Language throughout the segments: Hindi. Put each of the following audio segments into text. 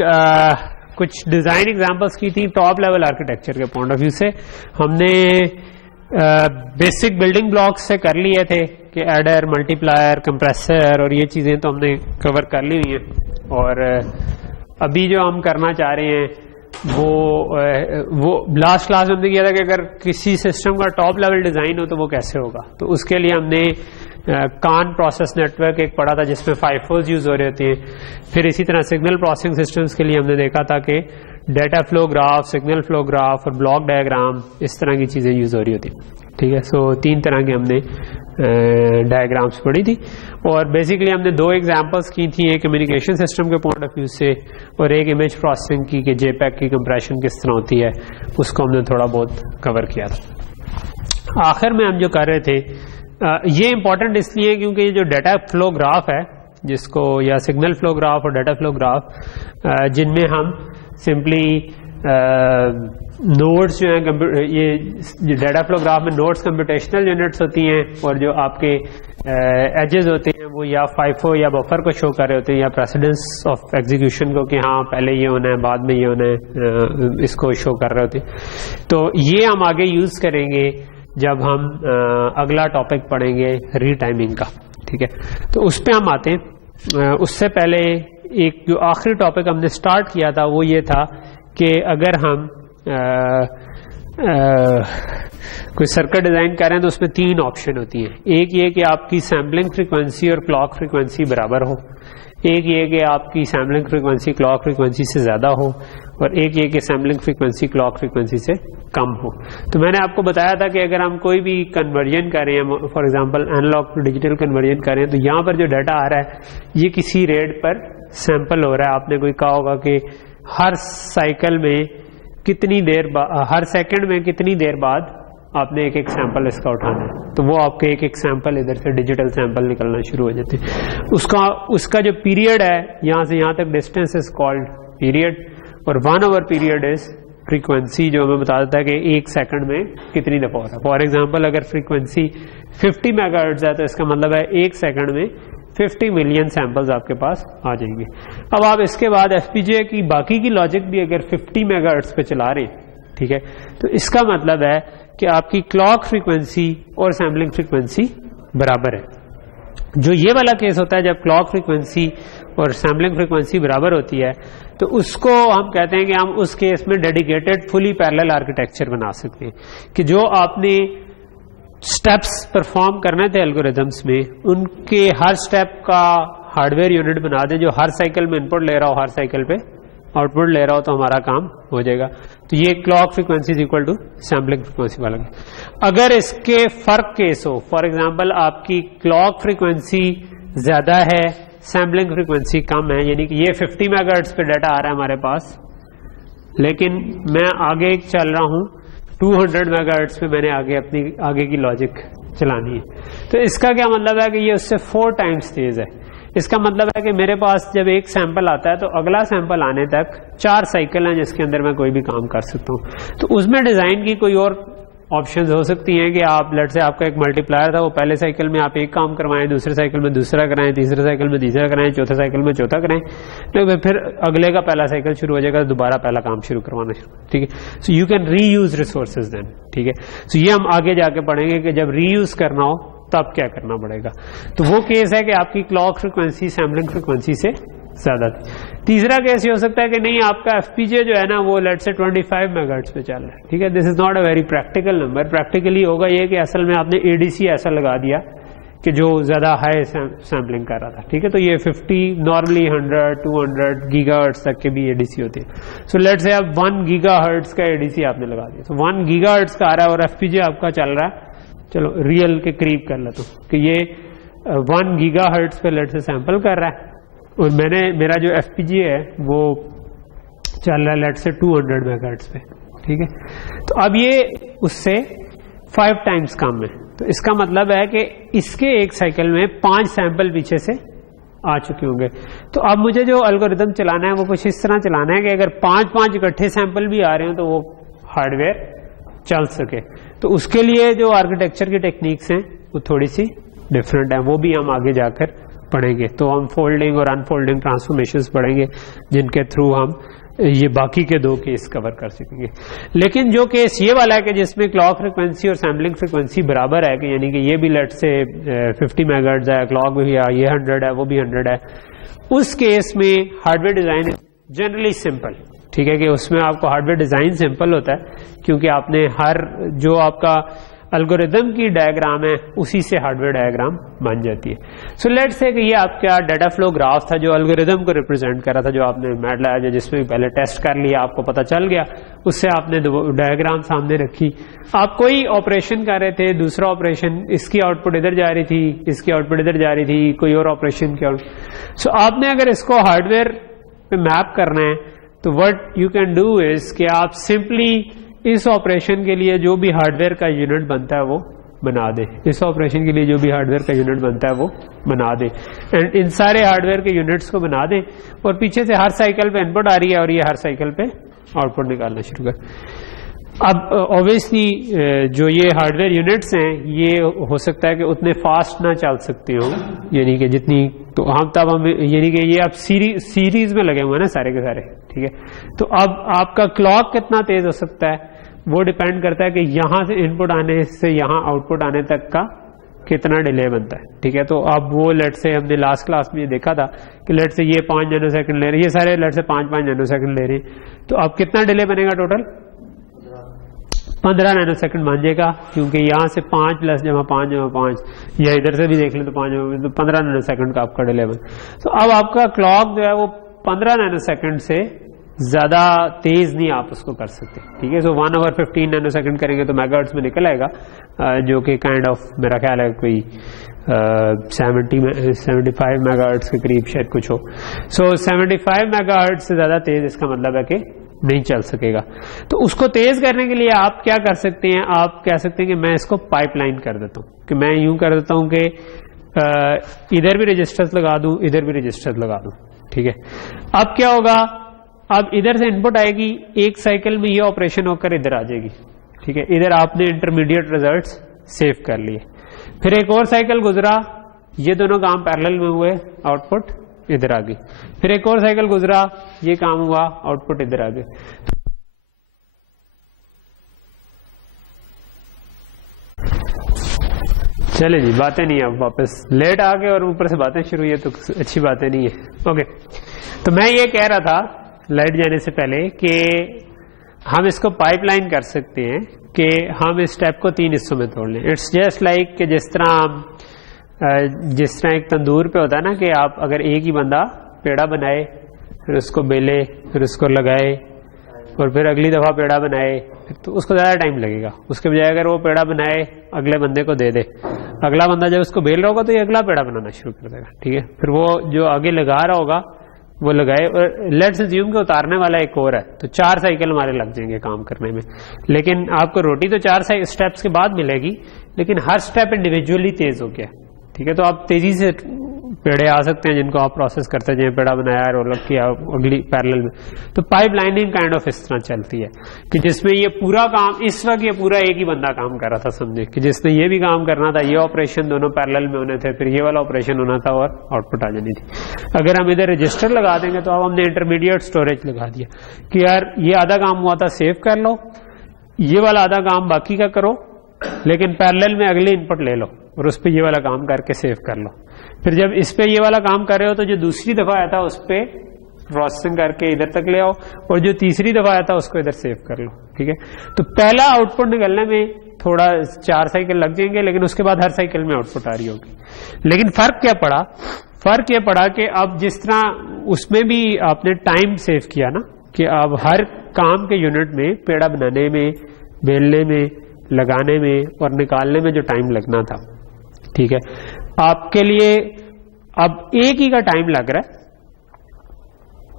कुछ डिजाइन एग्जांपल्स की थी टॉप लेवल आर्किटेक्चर के पॉइंट ऑफ व्यू से। हमने बेसिक बिल्डिंग ब्लॉक्स से कर लिए थे कि एडर, मल्टीप्लायर, कंप्रेसर और ये चीजें तो हमने कवर कर ली हुई हैं। और अभी जो हम करना चाह रहे हैं वो लास्ट क्लास में हमने किया था कि अगर किसी सिस्टम का टॉप लेवल डिजाइन हो तो वो कैसे होगा। तो उसके लिए हमने कान प्रोसेस नेटवर्क एक पढ़ा था जिसमें FIFOs यूज हो रहे होते हैं। फिर इसी तरह सिग्नल प्रोसेसिंग सिस्टम्स के लिए हमने देखा था कि data flow graph, signal flow graph और ब्लॉक डायग्राम, इस तरह की चीजें यूज हो रही होती। ठीक है, सो 3 तरह की हमने डायग्राम्स पढ़ी थी। और बेसिकली हमने 2 एग्जांपल्स की थी, एक कम्युनिकेशन सिस्टम के पॉइंट ऑफ व्यू से और एक इमेज प्रोसेसिंग की कि JPEG की कंप्रेशन किस तरह होती है, उसको हमने थोड़ा बहुत कवर किया था। आखिर में हम जो कर रहे थे, ये इंपॉर्टेंट इसलिए क्योंकि ये जो डेटा फ्लो ग्राफ है जिसको, या सिग्नल फ्लो ग्राफ और डेटा फ्लो ग्राफ, जिनमें हम सिंपली नोड्स जो हैं, ये डेटा फ्लो ग्राफ में नोड्स कंप्यूटेशनल यूनिट्स होती हैं और जो आपके एजेस होते हैं वो या FIFO या बफर को शो कर रहे होते हैं या प्रेसिडेंस ऑफ एग्जीक्यूशन को कि हाँ पहले ये होना है बाद में ये होना है, इसको शो कर रहे होते हैं। तो ये हम आगे यूज करेंगे जब हम अगला टॉपिक पढ़ेंगे रीटाइमिंग का। ठीक है, तो उस पर हम आते हैं। उससे पहले एक जो आखिरी टॉपिक हमने स्टार्ट किया था वो ये था कि अगर हम कोई सर्किट डिजाइन कर रहे हैं तो उसमें 3 ऑप्शन होती हैं। एक ये कि आपकी सैम्पलिंग फ्रीक्वेंसी और क्लॉक फ्रीक्वेंसी बराबर हो, एक ये कि आपकी सैम्पलिंग फ्रीक्वेंसी क्लॉक फ्रीक्वेंसी से ज्यादा हो, और एक ये कि सैम्पलिंग फ्रीक्वेंसी क्लॉक फ्रीक्वेंसी से कम हो। तो मैंने आपको बताया था कि अगर हम कोई भी कन्वर्जन कर रहे हैं, for example analogue to digital conversion कर रहे हैं, तो यहाँ पर जो डाटा आ रहा है ये किसी रेट पर सैंपल हो रहा है। आपने कोई कहा होगा कि हर साइकिल में कितनी देर हर सेकंड में कितनी देर बाद आपने एक एक सैंपल इसका उठाना है, तो वो आपके एक एक सैंपल इधर से डिजिटल सैंपल निकलना शुरू हो जाते हैं। उसका जो पीरियड है यहाँ से यहाँ तक डिस्टेंस इज कॉल्ड पीरियड, और 1 आवर पीरियड इज फ्रीक्वेंसी, जो हमें बता देता है कि एक सेकंड में कितनी दफा हो रहा है। फॉर एग्जाम्पल अगर फ्रीक्वेंसी 50 मेगाहर्ट्ज है तो इसका मतलब है एक सेकंड में 50 मिलियन सैंपल्स आपके पास आ जाएंगे। अब आप इसके बाद FPGA की बाकी की लॉजिक भी अगर 50 मेगाहर्ट्ज पे चला रहे हैं, ठीक है, तो इसका मतलब है कि आपकी क्लॉक फ्रीक्वेंसी और सैम्पलिंग फ्रीक्वेंसी बराबर है। जो ये वाला केस होता है जब क्लॉक फ्रीक्वेंसी और सैम्पलिंग फ्रीक्वेंसी बराबर होती है, तो उसको हम कहते हैं कि हम उस केस में डेडिकेटेड फुली पैरेलल आर्किटेक्चर बना सकते हैं कि जो आपने स्टेप्स परफॉर्म करने थे एल्गोरिथम्स में, उनके हर स्टेप का हार्डवेयर यूनिट बना दें जो हर साइकिल में इनपुट ले रहा हो, हर साइकिल पे आउटपुट ले रहा हो, तो हमारा काम हो जाएगा। तो ये clock frequency is equal to sampling frequency वाला। अगर इसके फर्क केस हो, फॉर एग्जांपल आपकी क्लॉक फ्रीक्वेंसी ज्यादा है, सैम्पलिंग फ्रीक्वेंसी कम है, यानी कि ये 50 मेगाहर्ट्ज पे डाटा आ रहा है हमारे पास, लेकिन मैं आगे चल रहा हूं 200 मेगाहर्ट्ज पे, मैंने अपनी आगे की लॉजिक चलानी है। तो इसका क्या मतलब है कि ये उससे 4 टाइम्स तेज है। इसका मतलब है कि मेरे पास जब एक सैंपल आता है तो अगला सैंपल आने तक 4 साइकिल हैं जिसके अंदर मैं कोई भी काम कर सकता हूँ। तो उसमें डिजाइन की कोई और ऑप्शंस हो सकती हैं कि आप लेट से आपका एक मल्टीप्लायर था, वो पहले साइकिल में आप एक काम करवाएं, दूसरे साइकिल में दूसरा कराएं, तीसरे साइकिल में तीसरा कराएं, चौथे साइकिल में चौथा कराएं, तो फिर अगले का पहला साइकिल शुरू हो जाएगा, दोबारा पहला काम शुरू करवाना शुरू। ठीक है, so you can reuse resources then. ठीक है, सो ये हम आगे जाके पढ़ेंगे कि जब रीयूज करना हो तब क्या करना पड़ेगा। तो वो केस है कि आपकी क्लॉक फ्रीक्वेंसी सैम्पलिंग फ्रीक्वेंसी से ज्यादा थी। तीसरा केस ये हो सकता है कि नहीं, आपका FPGA जो है ना वो लेट से 25 मेगाहर्ट्ज पे चल रहा है। ठीक है, this is not a very practical number. Practically होगा ये कि असल में आपने ADC ऐसा लगा दिया कि जो ज्यादा हाई सैम्पलिंग कर रहा था। ठीक है, तो ये 50 नॉर्मली 100 200 गीगाहर्ट्ज तक के भी ADC होते हैं। सो लेट से आप 1 गीगाहर्ट्ज का ADC आपने लगा दिया, तो 1 गीगाहर्ट्ज का आ रहा है और FPGA आपका चल रहा है, चलो रियल के करीब कर लेता हूं कि ये 1 गीगाहर्ट्ज पे लेट से सैंपल कर रहा है, और मेरा जो FPGA है वो चल रहा है लेट से 200 मेगाहर्ट्ज पे। ठीक है, तो अब ये उससे 5 टाइम्स कम है। तो इसका मतलब है कि इसके एक साइकिल में 5 सैंपल पीछे से आ चुके होंगे। तो अब मुझे जो एल्गोरिथम चलाना है वो कुछ इस तरह चलाना है कि अगर 5 इकट्ठे सैंपल भी आ रहे हो तो वो हार्डवेयर चल सके। तो उसके लिए जो आर्किटेक्चर की टेक्निक्स हैं वो थोड़ी सी डिफरेंट है, वो भी हम आगे जाकर पढ़ेंगे, तो हम फोल्डिंग और अनफोल्डिंग ट्रांसफॉर्मेशंस पढ़ेंगे जिनके थ्रू हम ये बाकी के 2 केस कवर कर सकेंगे। लेकिन जो केस ये वाला है कि जिसमें क्लॉक फ्रिक्वेंसी और सैम्पलिंग फ्रिक्वेंसी बराबर है, कि यानी कि ये भी लेट से 50 मेगाहर्ट्ज है, क्लॉक भी है, ये 100 है, वो भी 100 है, उस केस में हार्डवेयर डिजाइन जनरली सिंपल, ठीक है, कि उसमें आपको हार्डवेयर डिजाइन सिंपल होता है क्योंकि आपने हर जो आपका एल्गोरिदम की डायग्राम है उसी से हार्डवेयर डायग्राम बन जाती है। सो लेट्स से कि ये आपका डाटा फ्लो ग्राफ था जो एल्गोरिदम को रिप्रेजेंट कर रहा था, जो आपने मैटलैब जिसमें पहले टेस्ट कर लिया, आपको पता चल गया, उससे आपने डायग्राम सामने रखी, आप कोई ऑपरेशन कर रहे थे, दूसरा ऑपरेशन, इसकी आउटपुट इधर जा रही थी, इसकी आउटपुट इधर जा रही थी, कोई और ऑपरेशन की आउटपुट। सो आपने अगर इसको हार्डवेयर पे मैप करना है तो what you can do is कि आप सिंपली इस ऑपरेशन के लिए जो भी हार्डवेयर का यूनिट बनता है वो बना दे, इस ऑपरेशन के लिए जो भी हार्डवेयर का यूनिट बनता है वो बना दे, एंड इन सारे हार्डवेयर के यूनिट्स को बना दे, और पीछे से हर साइकिल पे इनपुट आ रही है और ये हर साइकिल पे आउटपुट निकालना शुरू कर। अब ऑब्वियसली जो ये हार्डवेयर यूनिट्स हैं ये हो सकता है कि उतने फास्ट ना चल सकते हो, यानी कि जितनी, तो हम यानी कि ये अब सीरीज में लगे हुए हैं ना सारे के सारे, ठीक है, तो अब आपका क्लॉक कितना तेज हो सकता है वो डिपेंड करता है कि यहां से इनपुट आने से यहां आउटपुट आने तक का कितना डिले बनता है, ठीक है। तो अब वो लेट से हमने लास्ट क्लास में ये देखा था कि लेट से ये 5 नैनो सेकंड ले रहे हैं, ये सारे लेट से 5 नैनो सेकंड ले रहे हैं, तो अब कितना डिले बनेगा टोटल 15 नैनो सेकंड मान जाएगा, क्योंकि यहाँ से 5 + जमा 5 या इधर से भी देख लें तो 5 तो 15 नैनो सेकंड का आपका डिले बन। तो अब आपका क्लॉक जो है वो 15 नैनो सेकंड से ज्यादा तेज नहीं आप उसको कर सकते, ठीक है। सो 1/15 नैनो सेकंड करेंगे तो मेगाहर्ट्ज में निकल आएगा, जो कि काइंड ऑफ मेरा ख्याल है कोई 75 मेगाहर्ट्ज के करीब शायद कुछ हो। सो 75 मेगाहर्ट्ज से ज्यादा तेज इसका मतलब है कि नहीं चल सकेगा। तो उसको तेज करने के लिए आप क्या कर सकते हैं, आप कह सकते हैं कि मैं इसको पाइपलाइन कर देता हूं, कि मैं यूं कर देता हूं कि इधर भी रजिस्टर्स लगा दूं, इधर भी रजिस्टर्स लगा दूं, ठीक है। अब क्या होगा, अब इधर से इनपुट आएगी, एक साइकिल में ये ऑपरेशन होकर इधर आ जाएगी, ठीक है, इधर आपने इंटरमीडिएट रिजल्ट्स सेव कर लिए, फिर एक और साइकिल गुजरा, ये दोनों काम पैरेलल में हुए, आउटपुट इधर आ गई, फिर एक और साइकिल गुजरा, ये काम हुआ, आउटपुट इधर आ गए। चले जी, बातें नहीं है, अब वापस लेट आ गए और ऊपर से बातें शुरू हुई है तो अच्छी बातें नहीं है। ओके, तो मैं ये कह रहा था लाइट जाने से पहले कि हम इसको पाइपलाइन कर सकते हैं कि हम इस स्टेप को 3 हिस्सों में तोड़ लें। इट्स जस्ट लाइक कि जिस तरह एक तंदूर पे होता है ना कि आप अगर एक ही बंदा पेड़ा बनाए, फिर उसको बेले, फिर उसको लगाए और फिर अगली दफा पेड़ा बनाए, तो उसको ज्यादा टाइम लगेगा। उसके बजाय अगर वो पेड़ा बनाए अगले बंदे को दे दे, अगला बंदा जब उसको बेल रहा होगा तो ये अगला पेड़ा बनाना शुरू कर देगा, ठीक है। फिर वो जो आगे लगा रहा होगा वो लगाए, और लेट्स अज्यूम के उतारने वाला एक और है, तो 4 साइकिल हमारे लग जाएंगे काम करने में। लेकिन आपको रोटी तो 4 स्टेप्स के बाद मिलेगी, लेकिन हर स्टेप इंडिविजुअली तेज हो गया, ठीक है। तो आप तेजी से पेड़े आ सकते हैं जिनको आप प्रोसेस करते हैं, पेड़ा बनाया, रोल अप किया, अगली पैरेलल में। तो पाइपलाइनिंग काइंड ऑफ इस तरह चलती है कि जिसमें ये पूरा काम, इस वक्त ये पूरा एक ही बंदा काम कर रहा था, समझे, कि जिसने ये भी काम करना था, ये ऑपरेशन दोनों पैरेलल में होने थे, फिर ये वाला ऑपरेशन होना था और आउटपुट आ जानी थी। अगर हम इधर रजिस्टर लगा देंगे तो अब हमने इंटरमीडिएट स्टोरेज लगा दिया कि यार ये आधा काम हुआ था सेव कर लो, ये वाला आधा काम बाकी का करो, लेकिन पैरेलल में अगले इनपुट ले लो और उस पर ये वाला काम करके सेव कर लो। फिर जब इस पे ये वाला काम कर रहे हो तो जो दूसरी दफा आया था उस पे प्रोसेसिंग करके इधर तक ले आओ, और जो तीसरी दफा आया था उसको इधर सेव कर लो, ठीक है। तो पहला आउटपुट निकलने में थोड़ा 4 साइकिल लग जाएंगे, लेकिन उसके बाद हर साइकिल में आउटपुट आ रही होगी। लेकिन फर्क क्या पड़ा, फर्क ये पड़ा कि अब जिस तरह उसमें भी आपने टाइम सेव किया ना, कि अब हर काम के यूनिट में पेड़ा बनाने में, बेलने में, लगाने में और निकालने में जो टाइम लगना था, ठीक है, आपके लिए अब एक ही का टाइम लग रहा है,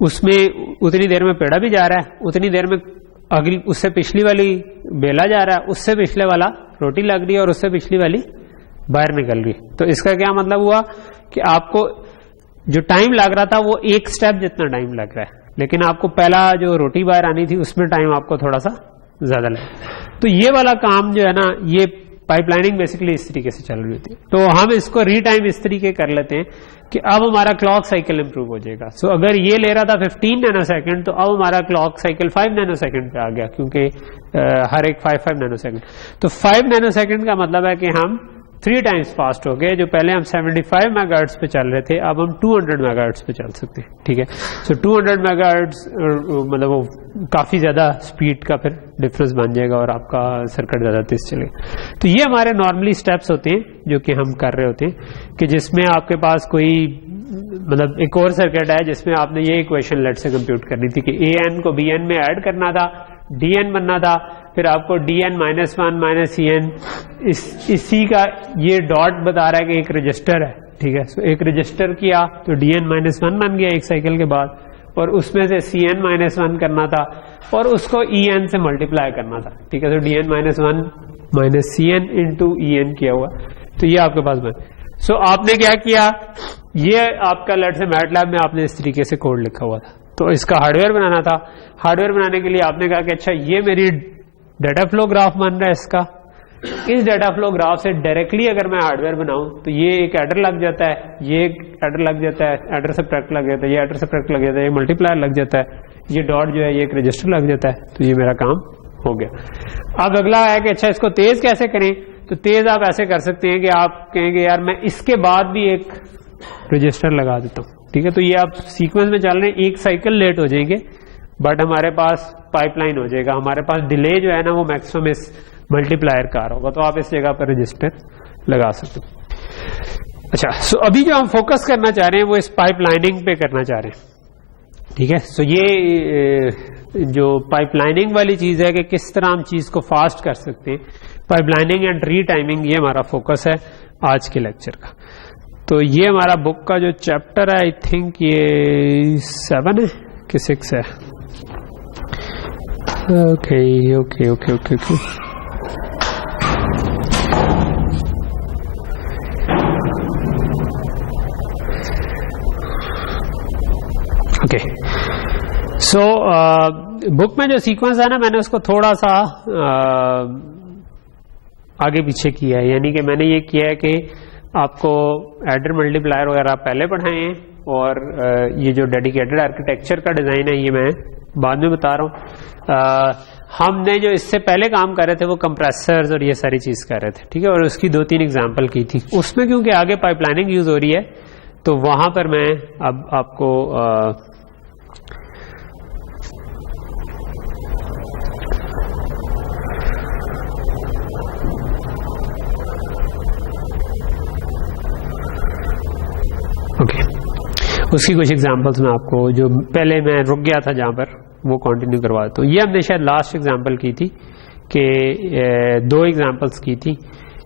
उसमें उतनी देर में पेड़ा भी जा रहा है, उतनी देर में अगली उससे पिछली वाली बेला जा रहा है, उससे पिछले वाला रोटी लग रही है और उससे पिछली वाली बाहर निकल रही। तो इसका क्या मतलब हुआ कि आपको जो टाइम लग रहा था वो एक स्टेप जितना टाइम लग रहा है, लेकिन आपको पहला जो रोटी बाहर आनी थी उसमें टाइम आपको थोड़ा सा ज्यादा लगा। तो ये वाला काम जो है ना, ये पाइपलाइनिंग बेसिकली इस तरीके से चल रही होती है। तो हम इसको रीटाइम इस तरीके कर लेते हैं कि अब हमारा क्लॉक साइकिल इंप्रूव हो जाएगा। सो अगर ये ले रहा था 15 नैनो सेकंड, तो अब हमारा क्लॉक साइकिल 5 नैनो सेकंड पे आ गया, क्योंकि हर एक 5 नैनो सेकंड। तो 5 नैनो सेकंड का मतलब है कि हम 3 टाइम्स फास्ट हो गए। जो पहले हम 75 मेगाहर्ट्ज पे चल रहे थे, अब हम 200 मेगाहर्ट्ज पे चल सकते हैं, ठीक है। सो 200 मेगाहर्ट्ज मतलब वो काफी ज्यादा स्पीड का फिर डिफरेंस बन जाएगा और आपका सर्किट ज्यादा तेज चलेगा। तो ये हमारे नॉर्मली स्टेप्स होते हैं जो कि हम कर रहे होते हैं, कि जिसमें आपके पास कोई मतलब एक और सर्किट है जिसमें आपने ये इक्वेशन लेट से कंप्यूट करनी थी कि an को bn में ऐड करना था, dn बनना था, फिर आपको dn -1 माइनस cn इसी का ये डॉट बता रहा है कि एक रजिस्टर है, ठीक है। सो एक रजिस्टर किया तो dn -1 बन गया एक साइकिल के बाद, और उसमें से cn -1 करना था और उसको en से मल्टीप्लाई करना था, ठीक है। तो dn -1 minus cn into en किया हुआ, तो ये आपके पास बन। सो आपने क्या किया, ये आपका लेट से मैटलैब में आपने इस तरीके से कोड लिखा हुआ था, तो इसका हार्डवेयर बनाना था। हार्डवेयर बनाने के लिए आपने कहा कि अच्छा ये मेरी डाटा फ्लो ग्राफ बन रहा है, इसका इस डाटा फ्लो ग्राफ से डायरेक्टली अगर मैं हार्डवेयर बनाऊं तो ये एक एडर लग जाता है, ये एक एडर लग जाता है, एडर सब्ट्रैक्ट लग जाता है, ये एडर सब्ट्रैक्ट लग जाता है, ये मल्टीप्लायर लग जाता है, ये डॉट जो है ये एक रजिस्टर लग जाता है। तो ये मेरा काम हो गया। अब अगला है कि अच्छा इसको तेज कैसे करें। तो तेज आप ऐसे कर सकते हैं कि आप कहेंगे यार मैं इसके बाद भी एक रजिस्टर लगा देता हूं, ठीक है। तो ये आप सीक्वेंस में चल रहे हैं, एक साइकिल लेट हो जाएंगे बट हमारे पास पाइपलाइन हो जाएगा, हमारे पास डिले जो है ना वो मैक्सिमम इस मल्टीप्लायर का होगा, तो आप इस जगह पर रजिस्टर लगा सकते हैं। अच्छा, सो अभी जो हम फोकस करना चाह रहे हैं वो इस पाइपलाइनिंग पे करना चाह रहे हैं, ठीक है। सो ये जो पाइपलाइनिंग वाली चीज है कि किस तरह हम चीज को फास्ट कर सकते हैं, पाइपलाइनिंग एंड री टाइमिंग, ये हमारा फोकस है आज के लेक्चर का। तो ये हमारा बुक का जो चैप्टर है, आई थिंक ये 7 है कि 6 है। Okay okay okay okay okay okay. So book में जो सीक्वेंस है ना, मैंने उसको थोड़ा सा आगे पीछे किया है, यानी कि मैंने ये किया है कि आपको एडर मल्टीप्लायर वगैरह पहले पढ़ाए हैं, और ये जो डेडिकेटेड आर्किटेक्चर का डिजाइन है ये मैं बाद में बता रहा हूँ। हमने जो इससे पहले काम कर रहे थे वो कंप्रेसर्स और ये सारी चीज कर रहे थे, ठीक है, और उसकी 2-3 एग्जांपल की थी। उसमें क्योंकि आगे पाइपलाइनिंग यूज हो रही है तो वहां पर मैं अब आपको उसकी कुछ एग्जांपल्स में आपको, जो पहले मैं रुक गया था जहां पर, वो कंटिन्यू करवा देता हूँ। ये हमने शायद लास्ट एग्जांपल की थी कि 2 एग्जांपल्स की थी।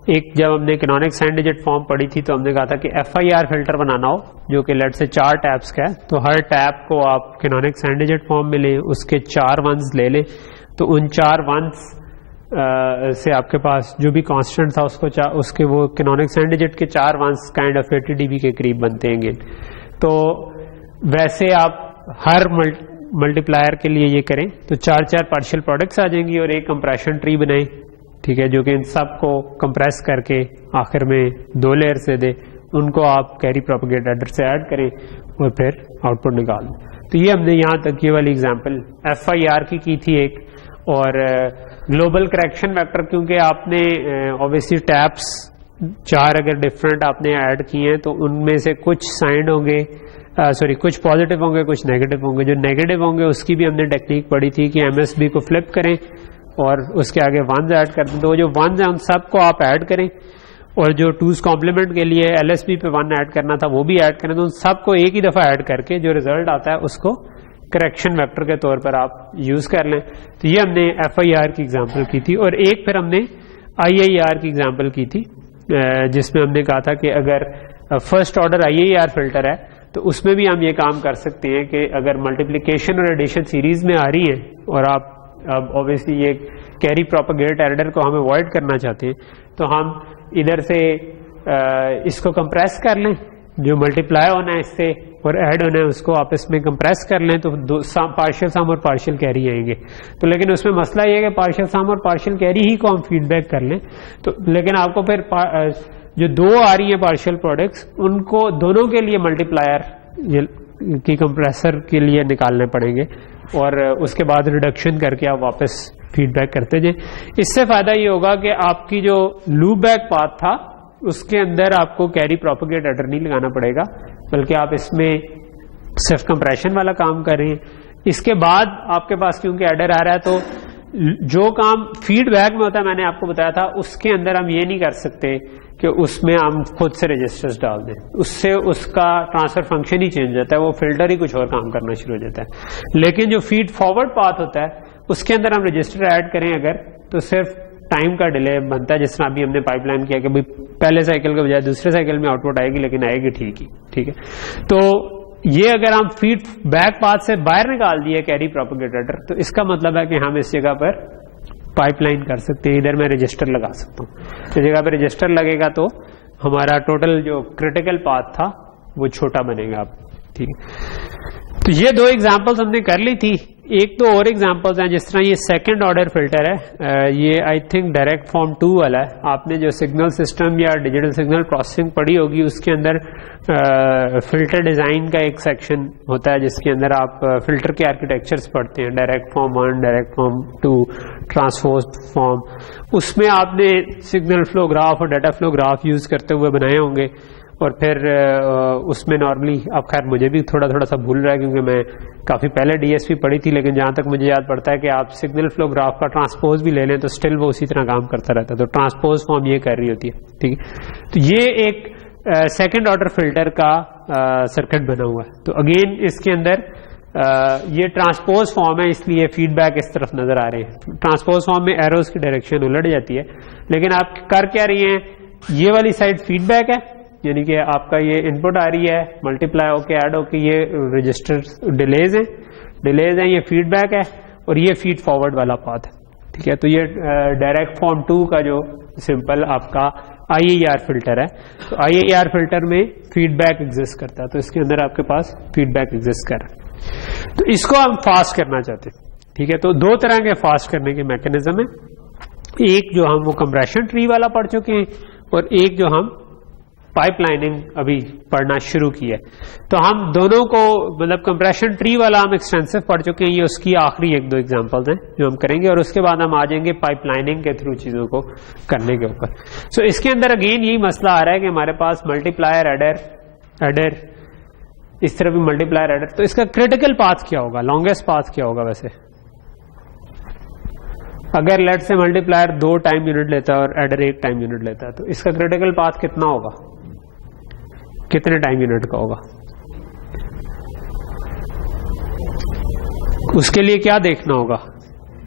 एक जब हमने कैनोनिक सैंड डिजिट फॉर्म पढ़ी थी तो हमने कहा था कि FIR फिल्टर बनाना हो जो कि लेट से 4 टैप्स का है, तो हर टैप को आप कैनोनिक सैंड डिजिट फॉर्म में लें, उसके 4 वंस ले लें, तो उन 4 वंस से आपके पास जो भी कांस्टेंट था उसके वो कैनोनिक सैंड डिजिट के 4 वंस काइंड ऑफ 80 dB के करीब बनते हैं। तो वैसे आप हर मल्टीप्लायर के लिए ये करें तो 4 पार्शियल प्रोडक्ट्स आ जाएंगी और एक कंप्रेशन ट्री बनाएं, ठीक है, जो कि इन सब को कंप्रेस करके आखिर में 2 लेयर से दे, उनको आप कैरी प्रोपेगेट एडर से ऐड करें और फिर आउटपुट निकाल दें। तो ये हमने यहाँ तक ये वाली एग्जांपल FIR की थी एक, और ग्लोबल करेक्शन वेक्टर, क्योंकि आपने ऑब्वियसली टैप्स 4 अगर डिफरेंट आपने ऐड किए हैं तो उनमें से कुछ साइंड होंगे, कुछ पॉजिटिव होंगे, कुछ नेगेटिव होंगे। जो नेगेटिव होंगे उसकी भी हमने टेक्निक पढ़ी थी कि MSB को फ्लिप करें और उसके आगे 1s ऐड कर दें, तो जो 1s हैं उन सबको आप ऐड करें, और जो 2s कॉम्प्लीमेंट के लिए LSB पे 1 ऐड करना था वो भी ऐड करें, तो उन सबको एक ही दफा ऐड करके जो रिजल्ट आता है उसको करेक्शन वेक्टर के तौर पर आप यूज कर लें। तो ये हमने FIR की एग्जांपल की थी, और एक फिर हमने IIR की एग्जांपल की थी जिसमें हमने कहा था कि अगर फर्स्ट ऑर्डर IIR फिल्टर है तो उसमें भी हम ये काम कर सकते हैं कि अगर मल्टीप्लिकेशन और एडिशन सीरीज में आ रही है और आप अब ऑब्वियसली ये कैरी प्रोपेगेट एरर को हम अवॉइड करना चाहते हैं, तो हम इधर से इसको कंप्रेस कर लें, जो मल्टीप्लाई होना है इससे और ऐड होना है उसको आपस में कंप्रेस कर लें, तो पार्शियल सम और पार्शियल कैरी आएंगे। तो लेकिन उसमें मसला ये है कि पार्शियल सम और पार्शियल कैरी ही को हम फीडबैक कर लें, तो लेकिन आपको फिर जो दो आ रही है पार्शियल प्रोडक्ट्स, उनको दोनों के लिए मल्टीप्लायर की कंप्रेसर के लिए निकालने पड़ेंगे और उसके बाद रिडक्शन करके आप वापस फीडबैक करते जाए। इससे फायदा ये होगा कि आपकी जो लूप बैक पाथ था उसके अंदर आपको कैरी प्रोपेगेट एडर नहीं लगाना पड़ेगा, बल्कि आप इसमें सिर्फ कंप्रेशन वाला काम कर रहे हैं। इसके बाद आपके पास क्योंकि एडर आ रहा है तो जो काम फीडबैक में होता है, मैंने आपको बताया था, उसके अंदर हम ये नहीं कर सकते कि उसमें हम खुद से रजिस्टर्स डाल दें, उससे उसका ट्रांसफर फंक्शन ही चेंज हो जाता है, वो फिल्टर ही कुछ और काम करना शुरू हो जाता है। लेकिन जो फीड फॉरवर्ड पाथ होता है उसके अंदर हम रजिस्टर ऐड करें अगर, तो सिर्फ टाइम का डिले बनता है। जिस तरह अभी हमने पाइपलाइन किया कि भाई पहले साइकिल के बजाय दूसरे साइकिल में आउटपुट आएगी, लेकिन आएगी ठीक है। तो ये अगर हम फीड बैक पाथ से बाहर निकाल दिए कैरी प्रोपेगेटर, तो इसका मतलब है कि हम इस जगह पर पाइपलाइन कर सकते हैं। इधर मैं रजिस्टर लगा सकता हूँ, इस जगह पर रजिस्टर लगेगा तो हमारा टोटल जो क्रिटिकल पाथ था वो छोटा बनेगा अब, ठीक है। तो ये दो एग्जांपल्स हमने कर ली थी। एक तो और एग्जांपल्स हैं, जिस तरह ये सेकंड ऑर्डर फिल्टर है, ये आई थिंक डायरेक्ट फॉर्म 2 वाला है। आपने जो सिग्नल सिस्टम या डिजिटल सिग्नल प्रोसेसिंग पढ़ी होगी, उसके अंदर फिल्टर डिजाइन का एक सेक्शन होता है जिसके अंदर आप फिल्टर के आर्किटेक्चर्स पढ़ते हैं, direct form 1, direct form 2, transposed form. उसमें आपने सिग्नल फ्लो ग्राफ और डाटा फ्लो ग्राफ यूज करते हुए बनाए होंगे, और फिर उसमें नॉर्मली, अब खैर मुझे भी थोड़ा थोड़ा सा भूल रहा है क्योंकि मैं काफ़ी पहले डीएसपी पढ़ी थी, लेकिन जहाँ तक मुझे याद पड़ता है कि आप सिग्नल फ्लो ग्राफ का ट्रांसपोज भी ले लें तो स्टिल वो उसी तरह काम करता रहता है। तो ट्रांसपोज फॉर्म ये कर रही होती है, ठीक है। तो ये एक सेकंड ऑर्डर फिल्टर का सर्किट बना हुआ है। तो अगेन इसके अंदर ये ट्रांसपोज फॉर्म है, इसलिए फीडबैक इस तरफ नजर आ रहे हैं। ट्रांसपोज फॉर्म में एरोज की डायरेक्शन उलट जाती है, लेकिन आप कर क्या रही हैं, ये वाली साइड फीडबैक है, यानी कि आपका ये इनपुट आ रही है, मल्टीप्लाई होके ऐड होके ये रजिस्टर डिलेज हैं, ये फीडबैक है, और ये फीड फॉरवर्ड वाला पाथ है, ठीक है। तो ये डायरेक्ट फॉर्म 2 का जो सिंपल आपका IAR फिल्टर है। तो IAR फिल्टर में फीडबैक एग्जिस्ट करता है, तो इसके अंदर आपके पास फीडबैक एग्जिस्ट कर रहा है। तो इसको हम फास्ट करना चाहते हैं, ठीक है। तो दो तरह के फास्ट करने के मैकेनिज्म है, एक जो हम वो कंप्रेशन ट्री वाला पढ़ चुके हैं, और एक जो हम पाइपलाइनिंग अभी पढ़ना शुरू किया। तो हम दोनों को, मतलब कंप्रेशन ट्री वाला हम एक्सटेंसिव पढ़ चुके हैं, ये उसकी आखिरी एक दो एग्जांपल्स हैं जो हम करेंगे, और उसके बाद हम आ जाएंगे पाइपलाइनिंग के थ्रू चीजों को करने के ऊपर। सो इसके अंदर अगेन यही मसला आ रहा है कि हमारे पास मल्टीप्लायर एडर, इस तरह भी मल्टीप्लायर एडर। तो इसका क्रिटिकल पाथ क्या होगा, लॉन्गेस्ट पाथ क्या होगा? वैसे अगर लेट से मल्टीप्लायर 2 टाइम यूनिट लेता है और एडर 1 टाइम यूनिट लेता है, तो इसका क्रिटिकल पाथ कितना होगा, कितने टाइम यूनिट का होगा? उसके लिए क्या देखना होगा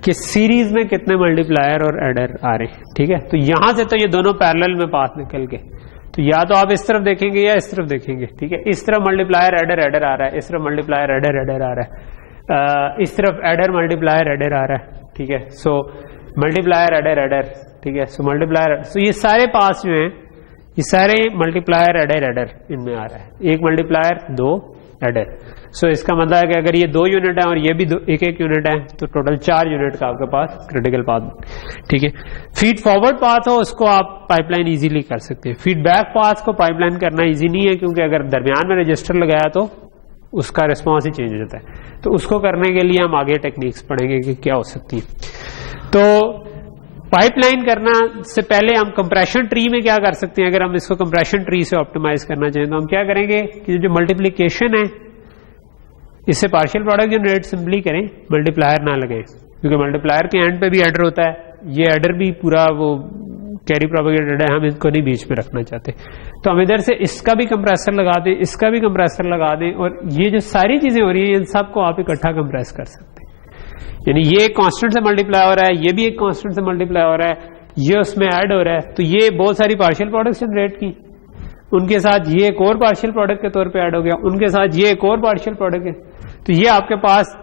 कि सीरीज में कितने मल्टीप्लायर और एडर आ रहे हैं, ठीक है। तो यहां से तो ये दोनों पैरेलल में पाथ निकल के, तो या तो आप इस तरफ देखेंगे या इस तरफ देखेंगे, ठीक है। इस तरफ मल्टीप्लायर एडर आ रहा है, इस तरफ मल्टीप्लायर एडर आ रहा है, इस तरफ एडर मल्टीप्लायर एडर आ रहा है, ठीक है। सो मल्टीप्लायर एडर, ठीक है। सो मल्टीप्लायर, सो ये सारे पास जो हैं, ये सारे मल्टीप्लायर एडर इनमें आ रहा है, एक मल्टीप्लायर 2 एडर। सो इसका मतलब है कि अगर ये 2 यूनिट है और ये भी एक यूनिट है, तो टोटल 4 यूनिट का आपके पास क्रिटिकल पाथ, ठीक है। फीड फॉरवर्ड पाथ हो उसको आप पाइपलाइन इजीली कर सकते हैं। फीडबैक पाथ को पाइपलाइन करना इजी नहीं है, क्योंकि अगर दरमियान में रजिस्टर लगाया तो उसका रिस्पॉन्स ही चेंज हो जाता है। तो उसको करने के लिए हम आगे टेक्निक्स पढ़ेंगे कि क्या हो सकती है। तो पाइपलाइन करना से पहले हम कंप्रेशन ट्री में क्या कर सकते हैं, अगर हम इसको कंप्रेशन ट्री से ऑप्टिमाइज करना चाहें तो हम क्या करेंगे कि जो मल्टीप्लिकेशन है इससे पार्शियल प्रोडक्ट जनरेट सिंपली करें, मल्टीप्लायर ना लगाएं, क्योंकि मल्टीप्लायर के एंड पे भी एडर होता है, ये एडर भी पूरा वो कैरी प्रोपेगेटेड है, हम इसको नहीं बीच में रखना चाहते। तो हम इधर से इसका भी कंप्रेसर लगा दें, इसका भी कंप्रेसर लगा दें, और ये जो सारी चीजें हो रही है इन सबको आप इकट्ठा कंप्रेस कर सकते हैं। यानी ये एक कांस्टेंट से मल्टीप्लाई हो रहा है, ये भी एक कांस्टेंट से मल्टीप्लाई हो रहा है, ये उसमें ऐड हो रहा है, तो ये बहुत सारी पार्शियल प्रोडक्ट्स जनरेट की, उनके साथ ये एक और पार्शियल प्रोडक्ट के तौर पे ऐड हो गया, उनके साथ ये एक और पार्शियल प्रोडक्ट है। तो ये आपके पास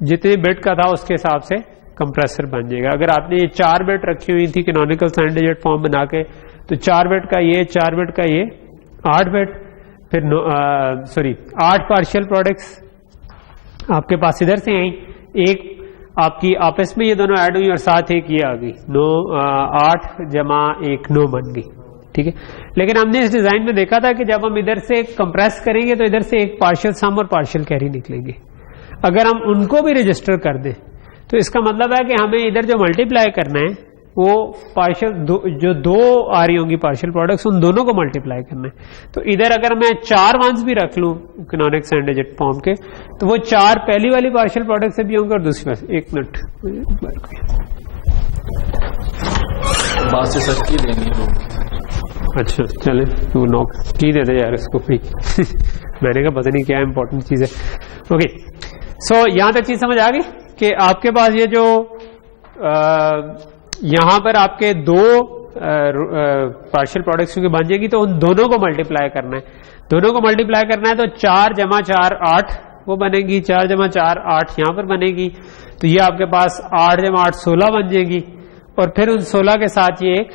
जितने बिट का था उसके हिसाब से कंप्रेसर बन जाएगा। अगर आपने ये 4 बिट रखी हुई थी कैनोनिकल साइन डिजिट फॉर्म बना के, तो 4 बिट का ये, 4 बिट का ये, 8 बिट, फिर 8 पार्शियल प्रोडक्ट्स आपके पास इधर से आई, एक आपकी आपस में ये दोनों ऐड हुई और साथ एक ये आ गई, 8 जमा 1 9 बन गई, ठीक है। लेकिन हमने इस डिजाइन में देखा था कि जब हम इधर से कंप्रेस करेंगे तो इधर से एक पार्शियल सम और पार्शियल कैरी निकलेंगे। अगर हम उनको भी रजिस्टर कर दें तो इसका मतलब है कि हमें इधर जो मल्टीप्लाई करना है वो पार्शियल जो दो आ रही होंगी पार्शियल प्रोडक्ट्स, उन दोनों को मल्टीप्लाई करना है। तो इधर अगर मैं 4 वंस भी रख लूं कैनोनिक्स एंड डिजिट फॉर्म के, तो वो 4 पहली वाली पार्शियल प्रोडक्ट से भी होंगे और दूसरी वाली। एक मिनट बात से सर की देनी है। अच्छा चले तू नॉक की दे दे यार इसको भी मैंने कहा पता नहीं क्या इंपॉर्टेंट चीज है। ओके सो यहां तक चीज समझ आ गई कि आपके पास ये जो यहां पर आपके दो पार्शियल प्रोडक्ट्स की बन जाएगी तो उन दोनों को मल्टीप्लाई करना है। दोनों को मल्टीप्लाई करना है तो 4 जमा 4 8 वो बनेगी, 4 जमा 4 8 यहां पर बनेगी। तो ये आपके पास 8 जमा 8 16 बन जाएगी और फिर उन 16 के साथ ये एक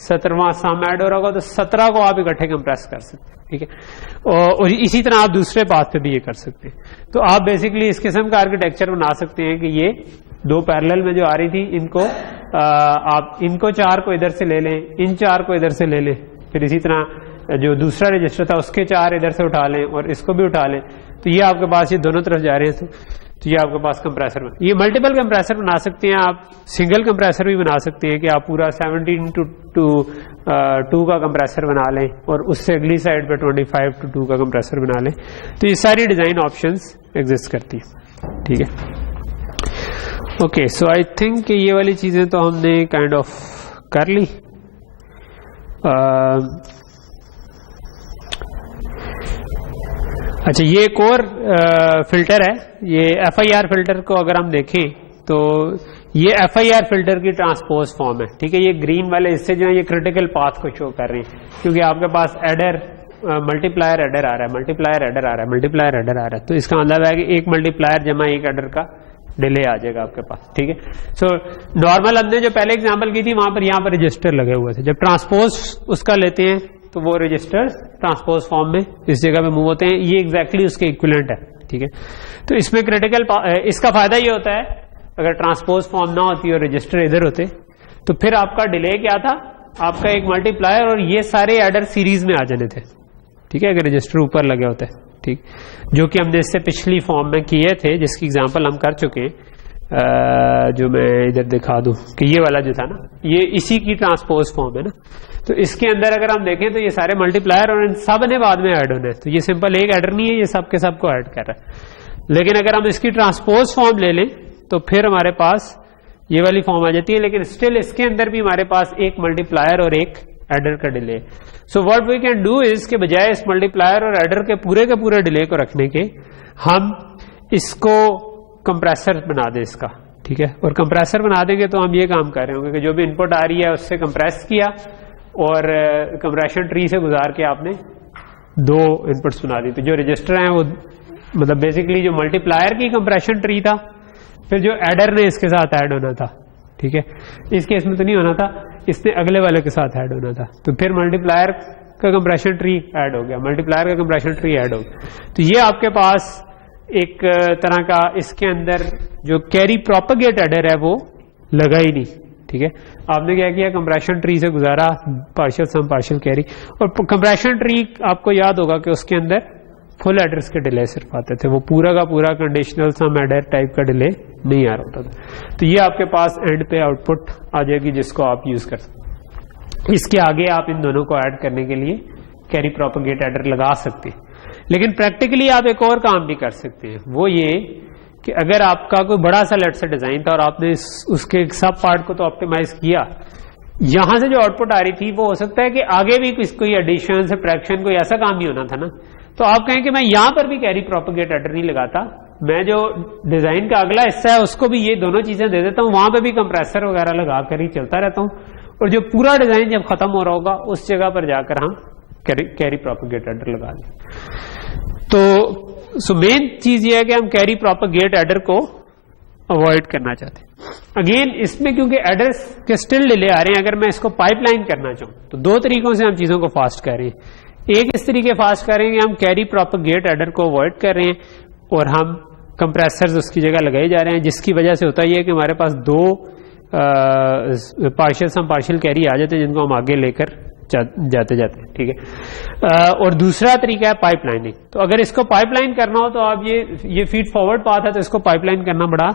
17वां सम ऐड हो रहा होगा, तो 17 को आप इकट्ठे कंप्रेस कर सकते हैं। ठीक है। और इसी तरह आप दूसरे पाथ पे भी ये कर सकते हैं। तो आप बेसिकली इस किस्म का आर्किटेक्चर बना सकते हैं कि ये दो पैरेलल में जो आ रही थी इनको आप इनको 4 को इधर से ले लें, इन 4 को इधर से ले लें, फिर इसी तरह जो दूसरा रजिस्टर था उसके 4 इधर से उठा लें और इसको भी उठा लें। तो ये आपके पास ये दोनों तरफ जा रहे हैं। तो ये आपके पास कंप्रेसर ये मल्टीपल कंप्रेसर बना सकते हैं, आप सिंगल कंप्रेसर भी बना सकते हैं कि आप पूरा 17:2 का कंप्रेसर बना लें और उससे अगली साइड पे 25:2 का कंप्रेसर बना लें। तो ये सारी डिजाइन ऑप्शंस एग्जिस्ट करती है। ठीक है। ओके सो आई थिंक कि ये वाली चीजें तो हमने काइंड ऑफ कर ली। अच्छा ये एक और फिल्टर है, ये FIR फिल्टर को अगर हम देखें तो ये FIR फिल्टर की ट्रांसपोज फॉर्म है। ठीक है। ये ग्रीन वाले इससे जो है ये क्रिटिकल पाथ को शो कर रहे हैं क्योंकि आपके पास एडर मल्टीप्लायर एडर आ रहा है, मल्टीप्लायर एडर आ रहा है, मल्टीप्लायर एडर आ रहा है। तो इसका मतलब है कि एक मल्टीप्लायर जमा एक एडर का डिले आ जाएगा आपके पास। ठीक है। सो नॉर्मल हमने जो पहले एग्जांपल की थी वहां पर यहाँ पर रजिस्टर लगे हुए थे। जब ट्रांसपोज उसका लेते हैं तो वो रजिस्टर ट्रांसपोज फॉर्म में इस जगह पे मूव होते हैं। ये एग्जैक्टली उसके इक्विवेलेंट है। ठीक है। तो इसमें क्रिटिकल इसका फायदा ये होता है अगर ट्रांसपोज फॉर्म ना होती और रजिस्टर इधर होते तो फिर आपका डिले क्या था, आपका एक मल्टीप्लायर और ये सारे एडर सीरीज में आ जाने थे। ठीक है। अगर रजिस्टर ऊपर लगे होते। ठीक, जो कि हमने इससे पिछली फॉर्म में किए थे जिसकी एग्जांपल हम कर चुके हैं। जो मैं इधर दिखा दूं कि ये वाला जो था ना ये इसी की ट्रांसपोज फॉर्म है ना। तो इसके अंदर अगर हम देखें तो ये सारे मल्टीप्लायर और इन सब ने बाद में ऐड होना है। तो ये सिंपल एक एडर नहीं है, ये सब के सब को ऐड कर रहा है। लेकिन अगर हम इसकी ट्रांसपोज फॉर्म ले लें तो फिर हमारे पास ये वाली फॉर्म आ जाती है, लेकिन स्टिल इसके अंदर भी हमारे पास एक मल्टीप्लायर और एक एडर का delay. So what we can do is के बजाय इस मल्टीप्लायर और एडर के पूरे डिले को रखने के हम इसको कंप्रेसर बना दें इसका। ठीक है। और कंप्रेसर बना देंगे तो हम ये काम कर रहे होंगे कि जो भी इनपुट आ रही है उससे कंप्रेस किया और कंप्रेशन ट्री से गुजार के आपने 2 इनपुट्स बना दी। तो जो रजिस्टर हैं वो मतलब बेसिकली जो मल्टीप्लायर की कंप्रेशन ट्री था, फिर जो एडर ने इसके साथ ऐड होना था। ठीक है। इस केस में तो नहीं होना था, इसने अगले वाले के साथ ऐड होना था। तो फिर मल्टीप्लायर का कंप्रेशन ट्री ऐड हो गया, मल्टीप्लायर का कंप्रेशन ट्री ऐड हो गया। तो ये आपके पास एक तरह का इसके अंदर जो कैरी प्रोपेगेट एडर है वो लगा ही नहीं। ठीक है। आपने क्या किया, कंप्रेशन ट्री से गुजारा पार्शियल सम पार्शियल कैरी। और कंप्रेशन ट्री आपको याद होगा कि उसके अंदर फुल एडर्स के डिले सिर्फ आते थे, वो पूरा का पूरा कंडीशनल सम एडर टाइप का डिले नहीं आ रहा होता था। तो ये आपके पास एंड पे आउटपुट आ जाएगी जिसको आप यूज कर सकते। इसके आगे आप इन दोनों को ऐड करने के लिए कैरी प्रोपेगेट एडर लगा सकते हैं। लेकिन प्रैक्टिकली आप एक और काम भी कर सकते हैं, वो ये कि अगर आपका कोई बड़ा सा लेट से डिजाइन था और आपने उसके सब पार्ट को तो ऑप्टिमाइज किया, यहां से जो आउटपुट आ रही थी वो हो सकता है कि आगे भी कोई एडिशन सब्ट्रैक्शन कोई ऐसा काम ही होना था ना। तो आप कहें कि मैं यहां पर भी कैरी प्रोपेगेट एडर नहीं लगाता, मैं जो डिजाइन का अगला हिस्सा है उसको भी ये दोनों चीजें दे देता हूं, वहां पे भी कंप्रेसर वगैरह लगा कर ही चलता रहता हूं और जो पूरा डिजाइन जब खत्म हो रहा होगा उस जगह पर जाकर हम कैरी प्रोपेगेट एडर लगा लें। तो मेन चीज ये है कि हम कैरी प्रोपेगेट एडर को अवॉइड करना चाहते हैं। अगेन इसमें क्योंकि एडर्स के स्टिल डिले आ रहे हैं, अगर मैं इसको पाइपलाइन करना चाहूं तो 2 तरीकों से हम चीजों को फास्ट कर रहे हैं। एक इस तरीके फास्ट करेंगे, हम कैरी प्रोपेगेट एडर को अवॉइड कर रहे हैं और हम कंप्रेसर्स उसकी जगह लगाए जा रहे हैं, जिसकी वजह से होता है कि हमारे पास 2 पार्शियल सम पार्शियल कैरी आ जाते हैं जिनको हम आगे लेकर जाते जाते, ठीक है। और दूसरा तरीका है पाइपलाइनिंग। तो अगर इसको पाइपलाइन करना हो तो आप ये फीड फॉरवर्ड पाथ है, तो इसको पाइपलाइन करना बड़ा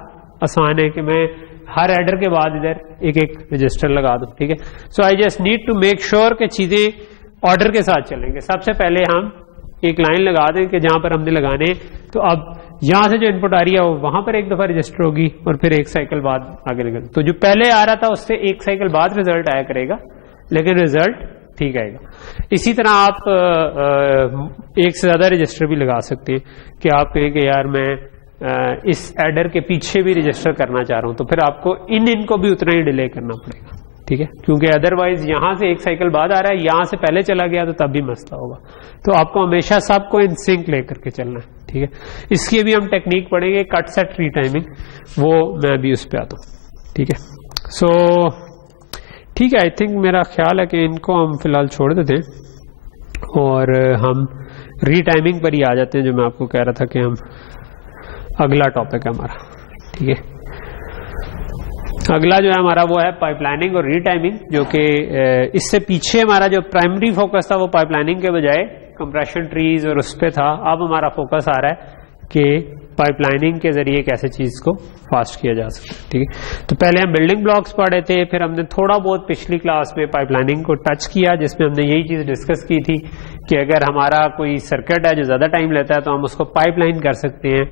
आसान है कि मैं हर एडर के बाद इधर एक एक रजिस्टर लगा दूं, ठीक है। So I just need to make sure कि चीजें ऑर्डर के साथ चलेंगे। सबसे पहले हम एक लाइन लगा दें कि जहां पर हमने लगाने, तो अब यहां से जो इनपुट आ रही है वो वहां पर एक दफा रजिस्टर होगी और फिर एक साइकिल बाद आगे निकल, तो जो पहले आ रहा था उससे एक साइकिल बाद रिजल्ट आया करेगा, लेकिन रिजल्ट ठीक आएगा। इसी तरह आप एक से ज्यादा रजिस्टर भी लगा सकते हैं कि आप कहें कि यार मैं इस एडर के पीछे भी रजिस्टर करना चाह रहा हूं, तो फिर आपको इनको भी उतना ही डिले करना पड़ेगा, ठीक है, क्योंकि अदरवाइज यहां से एक साइकिल बाद आ रहा है, यहां से पहले चला गया तो तब भी मसला होगा। तो आपको हमेशा सबको इन सिंक लेकर के चलना है, ठीक है। इसकी भी हम टेक्निक पढ़ेंगे, कट सेट रीटाइमिंग, वो मैं भी उस पर आता हूं, ठीक है। सो ठीक है, आई थिंक मेरा ख्याल है कि इनको हम फिलहाल छोड़ देते हैं और हम रीटाइमिंग पर ही आ जाते हैं, जो मैं आपको कह रहा था कि हम अगला टॉपिक है हमारा, ठीक है। अगला जो है हमारा वो है पाइपलाइनिंग और रीटाइमिंग, जो कि इससे पीछे हमारा जो प्राइमरी फोकस था वो पाइपलाइनिंग के बजाय कंप्रेशन ट्रीज और उस पे था। अब हमारा फोकस आ रहा है कि पाइपलाइनिंग के जरिए कैसे चीज को फास्ट किया जा सकता है, ठीक है। तो पहले हम बिल्डिंग ब्लॉक्स पढ़े थे, फिर हमने थोड़ा बहुत पिछली क्लास में पाइपलाइनिंग को टच किया, जिसमें हमने यही चीज डिस्कस की थी कि अगर हमारा कोई सर्किट है जो ज्यादा टाइम लेता है तो हम उसको पाइपलाइन कर सकते हैं,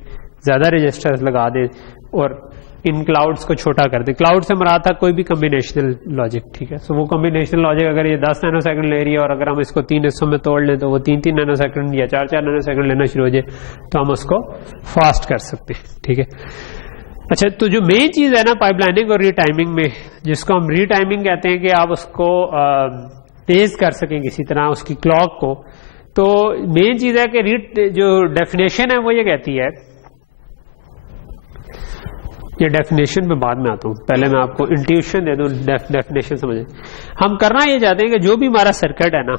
ज्यादा रजिस्टर्स लगा दें और इन क्लाउड्स को छोटा कर दे। क्लाउड से मराद था कोई भी कॉम्बिनेशनल लॉजिक, ठीक है। सो वो कॉम्बिनेशनल लॉजिक अगर ये 10 नैनो सेकंड ले रही है और अगर हम इसको 3 हिस्सों में तोड़ लें तो वो 3-3 नैनो सेकंड या 4-4 नैनो सेकंड लेना शुरू हो जाए, तो हम उसको फास्ट कर सकते हैं, ठीक है। अच्छा, तो जो मेन चीज है ना पाइपलाइनिंग और रीटाइमिंग में, जिसको हम रीटाइमिंग कहते हैं कि आप उसको तेज कर सकें किसी तरह उसकी क्लॉक को, तो मेन चीज है कि जो डेफिनेशन है वो ये कहती है, ये डेफिनेशन में बाद में आता हूं, पहले मैं आपको इंट्यूशन दे दूं, डेफिनेशन समझें। हम करना ये चाहते हैं कि जो भी हमारा सर्किट है ना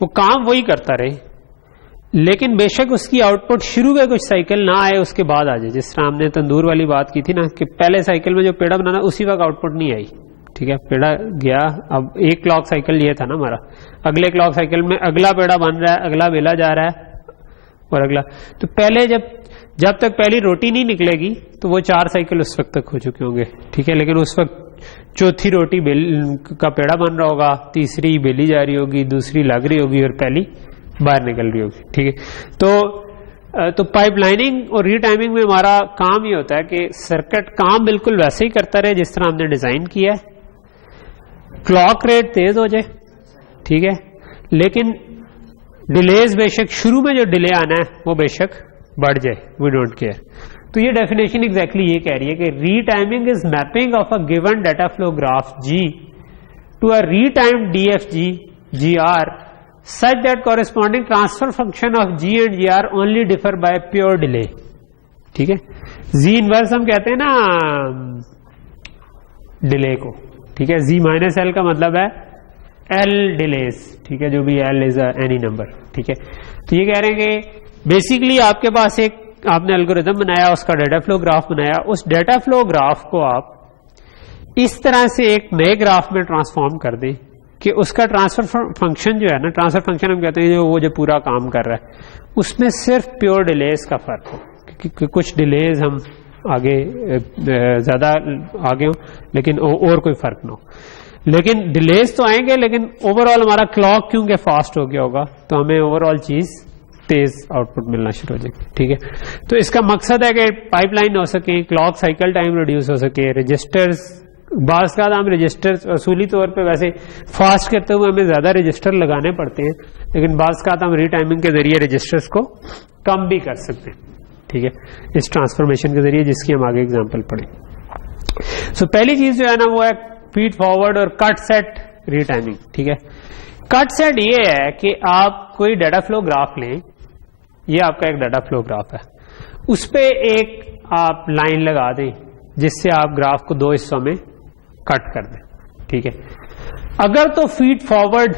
वो काम वही करता रहे, लेकिन बेशक उसकी आउटपुट शुरू में कुछ साइकिल ना आए उसके बाद आ जाए। जिस तरह हमने तंदूर वाली बात की थी ना कि पहले साइकिल में जो पेड़ा बनाना उसी वक्त आउटपुट नहीं आई, ठीक है, पेड़ा गया, अब एक क्लॉक साइकिल ये था ना हमारा, अगले क्लॉक साइकिल में अगला पेड़ा बन रहा है, अगला बेला जा रहा है और अगला, तो पहले जब तक पहली रोटी नहीं निकलेगी तो वो 4 साइकिल उस वक्त तक हो चुके होंगे, ठीक है, लेकिन उस वक्त चौथी रोटी का पेड़ा बन रहा होगा, तीसरी बेली जा रही होगी, दूसरी लग रही होगी और पहली बाहर निकल रही होगी, ठीक है। तो पाइपलाइनिंग और रीटाइमिंग में हमारा काम ये होता है कि सर्किट काम बिल्कुल वैसे ही करता रहे जिस तरह हमने डिजाइन किया है, क्लॉक रेट तेज हो जाए, ठीक है, लेकिन डिलेज बेशक शुरू में जो डिले आना है वो बेशक बढ़ जाए, वी डोंट केयर। तो ये डेफिनेशन एग्जैक्टली ये कह रही है कि retiming is mapping of a given data flow graph G to a retimed DFG GR such that corresponding transfer function of G and GR only differ by pure delay, ठीक है। Z इनवर्स हम कहते हैं ना डिले को, ठीक है, Z माइनस L का मतलब है L डिलेज, ठीक है, जो भी L इज एनी नंबर, ठीक है। तो ये कह रहे हैं कि बेसिकली आपके पास एक आपने एल्गोरिथम बनाया, उसका डाटा फ्लो ग्राफ बनाया, उस डाटा फ्लो ग्राफ को आप इस तरह से एक नए ग्राफ में ट्रांसफॉर्म कर दें कि उसका ट्रांसफर फंक्शन जो है ना, ट्रांसफर फंक्शन हम कहते हैं जो पूरा काम कर रहा है, उसमें सिर्फ प्योर डिलेज का फर्क हो, क्योंकि कुछ डिलेज हम आगे ज्यादा आगे हो लेकिन और कोई फर्क ना हो, लेकिन डिलेज तो आएंगे, लेकिन ओवरऑल हमारा क्लॉक क्योंकि फास्ट हो गया होगा तो हमें ओवरऑल चीज तेज आउटपुट मिलना शुरू हो जाएगी, ठीक है। तो इसका मकसद है कि पाइपलाइन हो सके, क्लॉक साइकिल टाइम रिड्यूस हो सके, रजिस्टर्स बास का हम रजिस्टर्स असूली तौर पे वैसे फास्ट करते हुए हमें ज्यादा रजिस्टर लगाने पड़ते हैं, लेकिन बास का हम रीटाइमिंग के जरिए रजिस्टर्स को कम भी कर सकते हैं, ठीक है, इस ट्रांसफॉर्मेशन के जरिए, जिसकी हम आगे एग्जाम्पल पढ़ें। सो पहली चीज जो है ना वो है फीड फॉरवर्ड और कट सेट रीटाइमिंग, ठीक है। कट सेट ये है कि आप कोई डाटा फ्लो ग्राफ लें, ये आपका एक डाटा फ्लो ग्राफ है, उस पे एक आप लाइन लगा दें जिससे आप ग्राफ को 2 हिस्सों में कट कर दें, ठीक है। अगर तो फीड फॉरवर्ड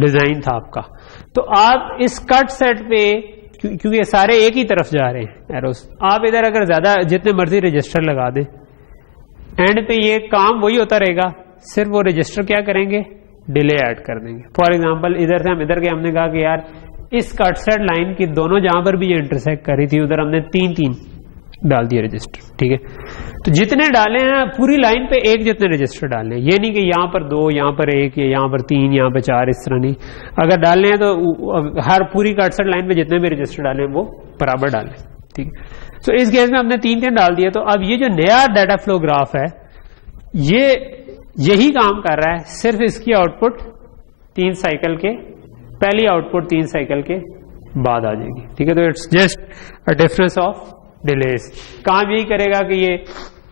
डिजाइन था आपका, तो आप इस कट सेट पे, क्योंकि ये सारे एक ही तरफ जा रहे हैं एरोस, आप इधर अगर ज्यादा जितने मर्जी रजिस्टर लगा दें, एंड पे ये काम वही होता रहेगा, सिर्फ वो रजिस्टर क्या करेंगे, डिले ऐड कर देंगे। फॉर एग्जांपल इधर से हम इधर के हमने कहा कि यार इस कट सेट लाइन की दोनों जहां पर भी ये इंटरसेक्ट कर रही थी उधर हमने 3 डाल दिए रजिस्टर, ठीक है। तो जितने डाले हैं पूरी लाइन पे एक जितने रजिस्टर डालने, ये नहीं कि यहाँ पर 2, यहाँ पर 1, यहाँ पर 3, यहाँ पर 4, इस तरह नहीं। अगर डालने हैं तो हर पूरी कट सेट लाइन पे जितने भी रजिस्टर डाले वो बराबर डालें, ठीक है। तो इस केस में हमने 3 डाल दिया। तो अब ये जो नया डाटा फ्लो ग्राफ है ये यही काम कर रहा है, सिर्फ इसकी आउटपुट 3 साइकिल के, पहली आउटपुट 3 साइकिल के बाद आ जाएगी, ठीक है। तो it's just a difference of delays. काम यही करेगा कि ये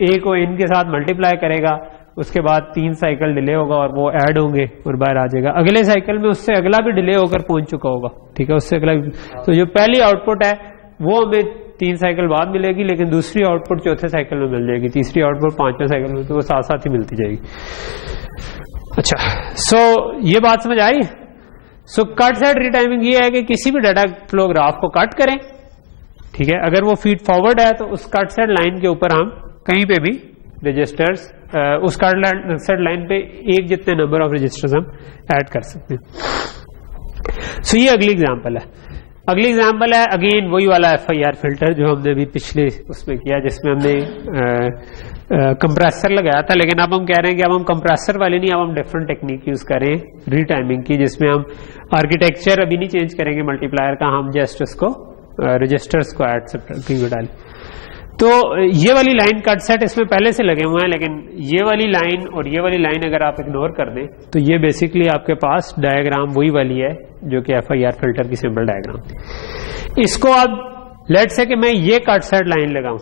ए को इन के साथ मल्टीप्लाई करेगा, उसके बाद 3 साइकिल डिले होगा और वो ऐड होंगे और बाहर आ जाएगा। अगले साइकिल में उससे अगला भी डिले होकर पहुंच चुका होगा, ठीक है, उससे अगला। तो जो पहली आउटपुट है वो हमें 3 साइकिल बाद मिलेगी, लेकिन दूसरी आउटपुट चौथे साइकिल में मिल जाएगी, तीसरी आउटपुट 5वें साइकिल में, तो वो साथ साथ ही मिलती जाएगी। अच्छा, सो ये बात समझ आई। सो कट सेट रिटाइमिंग ये है कि किसी भी डाटा फ्लो ग्राफ को कट करें, ठीक है। अगर वो फीड फॉरवर्ड है तो उस कट सेट लाइन के ऊपर हम कहीं पे भी रजिस्टर्स, उस कट सेट लाइन पे एक जितने नंबर ऑफ रजिस्टर्स हम ऐड कर सकते हैं। सो ये अगली एग्जांपल है। अगली एग्जांपल है अगेन वही वाला FIR फिल्टर जो हमने भी पिछले उसमें किया, जिसमें हमने कंप्रेसर लगाया था। लेकिन अब हम कह रहे हैं कि अब हम कंप्रेसर वाले नहीं, अब हम डिफरेंट टेक्निक यूज करें रीटाइमिंग की, जिसमें हम आर्किटेक्चर अभी नहीं चेंज करेंगे मल्टीप्लायर का, हम जस्ट उसको रजिस्टर्स को ऐड सब्ट्रैक्टिंग में डालें। तो ये वाली लाइन कट सेट इसमें पहले से लगे हुए हैं, लेकिन ये वाली लाइन और ये वाली लाइन अगर आप इग्नोर कर दें तो ये बेसिकली आपके पास डायग्राम वही वाली है जो कि FIR फिल्टर की सिंपल डायग्राम थी। इसको अब लेट से कि मैं ये कट सेट लाइन लगाऊं,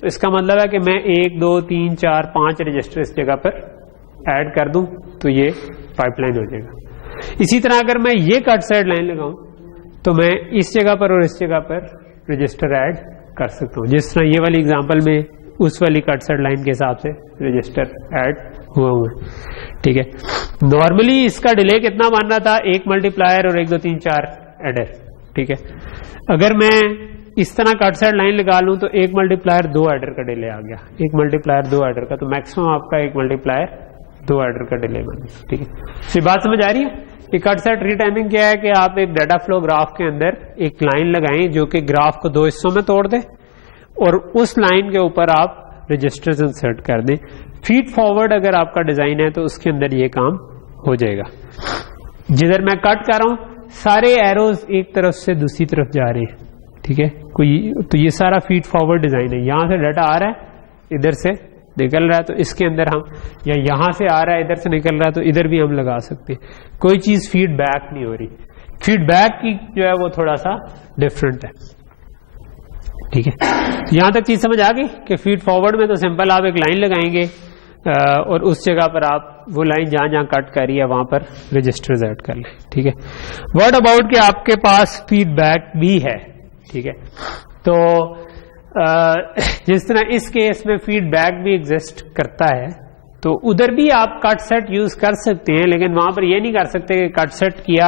तो इसका मतलब है कि मैं 1, 2, 3, 4, 5 रजिस्टर इस जगह पर ऐड कर दूं तो ये पाइपलाइन हो जाएगा। इसी तरह अगर मैं ये कट सेट लाइन लगाऊं तो मैं इस जगह पर और इस जगह पर रजिस्टर ऐड कर सकता हूं, जिस तरह ये वाली एग्जांपल में उस वाली कट सेट लाइन के हिसाब से रजिस्टर ऐड हुआ हुआ है, ठीक है। नॉर्मली इसका डिले कितना मान रहा था, 1 मल्टीप्लायर और 1, 2, 3, 4 एडर, ठीक है। अगर मैं इस तरह कट सेट लाइन लगा लूं तो 1 मल्टीप्लायर 2 एडर का डिले आ गया, 1 मल्टीप्लायर 2 एडर का, तो मैक्सिमम आपका 1 मल्टीप्लायर 2 एडर का डिले बने, ठीक है। ये बात समझ आ रही है कि कट सेट रीटाइमिंग क्या है कि आप एक डाटा फ्लो ग्राफ के अंदर एक लाइन लगाएं जो कि ग्राफ को 2 हिस्सों में तोड़ दे और उस लाइन के ऊपर आप रजिस्टर्स इंसर्ट कर दें। फीड फॉरवर्ड अगर आपका डिजाइन है तो उसके अंदर ये काम हो जाएगा। जिधर मैं कट कर रहा हूं सारे एरोज एक तरफ से दूसरी तरफ जा रहे हैं, ठीक है। तो ये सारा फीड फॉरवर्ड डिजाइन है। यहां से डाटा आ रहा है, इधर से निकल रहा है, तो इसके अंदर हम, या यहां से आ रहा है इधर से निकल रहा है, तो इधर भी हम लगा सकते हैं। कोई चीज फीडबैक नहीं हो रही। फीडबैक की जो है वो थोड़ा सा डिफरेंट है, ठीक है। यहां तक चीज समझ आ गई कि फीड फॉरवर्ड में तो सिंपल आप एक लाइन लगाएंगे और उस जगह पर आप वो लाइन जहां जहां कट कर रही है वहां पर रजिस्टर्स ऐड कर लें, ठीक है। व्हाट अबाउट कि आपके पास फीडबैक भी है, ठीक है। तो जिस तरह इस केस में फीडबैक भी एग्जिस्ट करता है तो उधर भी आप कट सेट यूज कर सकते हैं, लेकिन वहां पर ये नहीं कर सकते कि कट सेट किया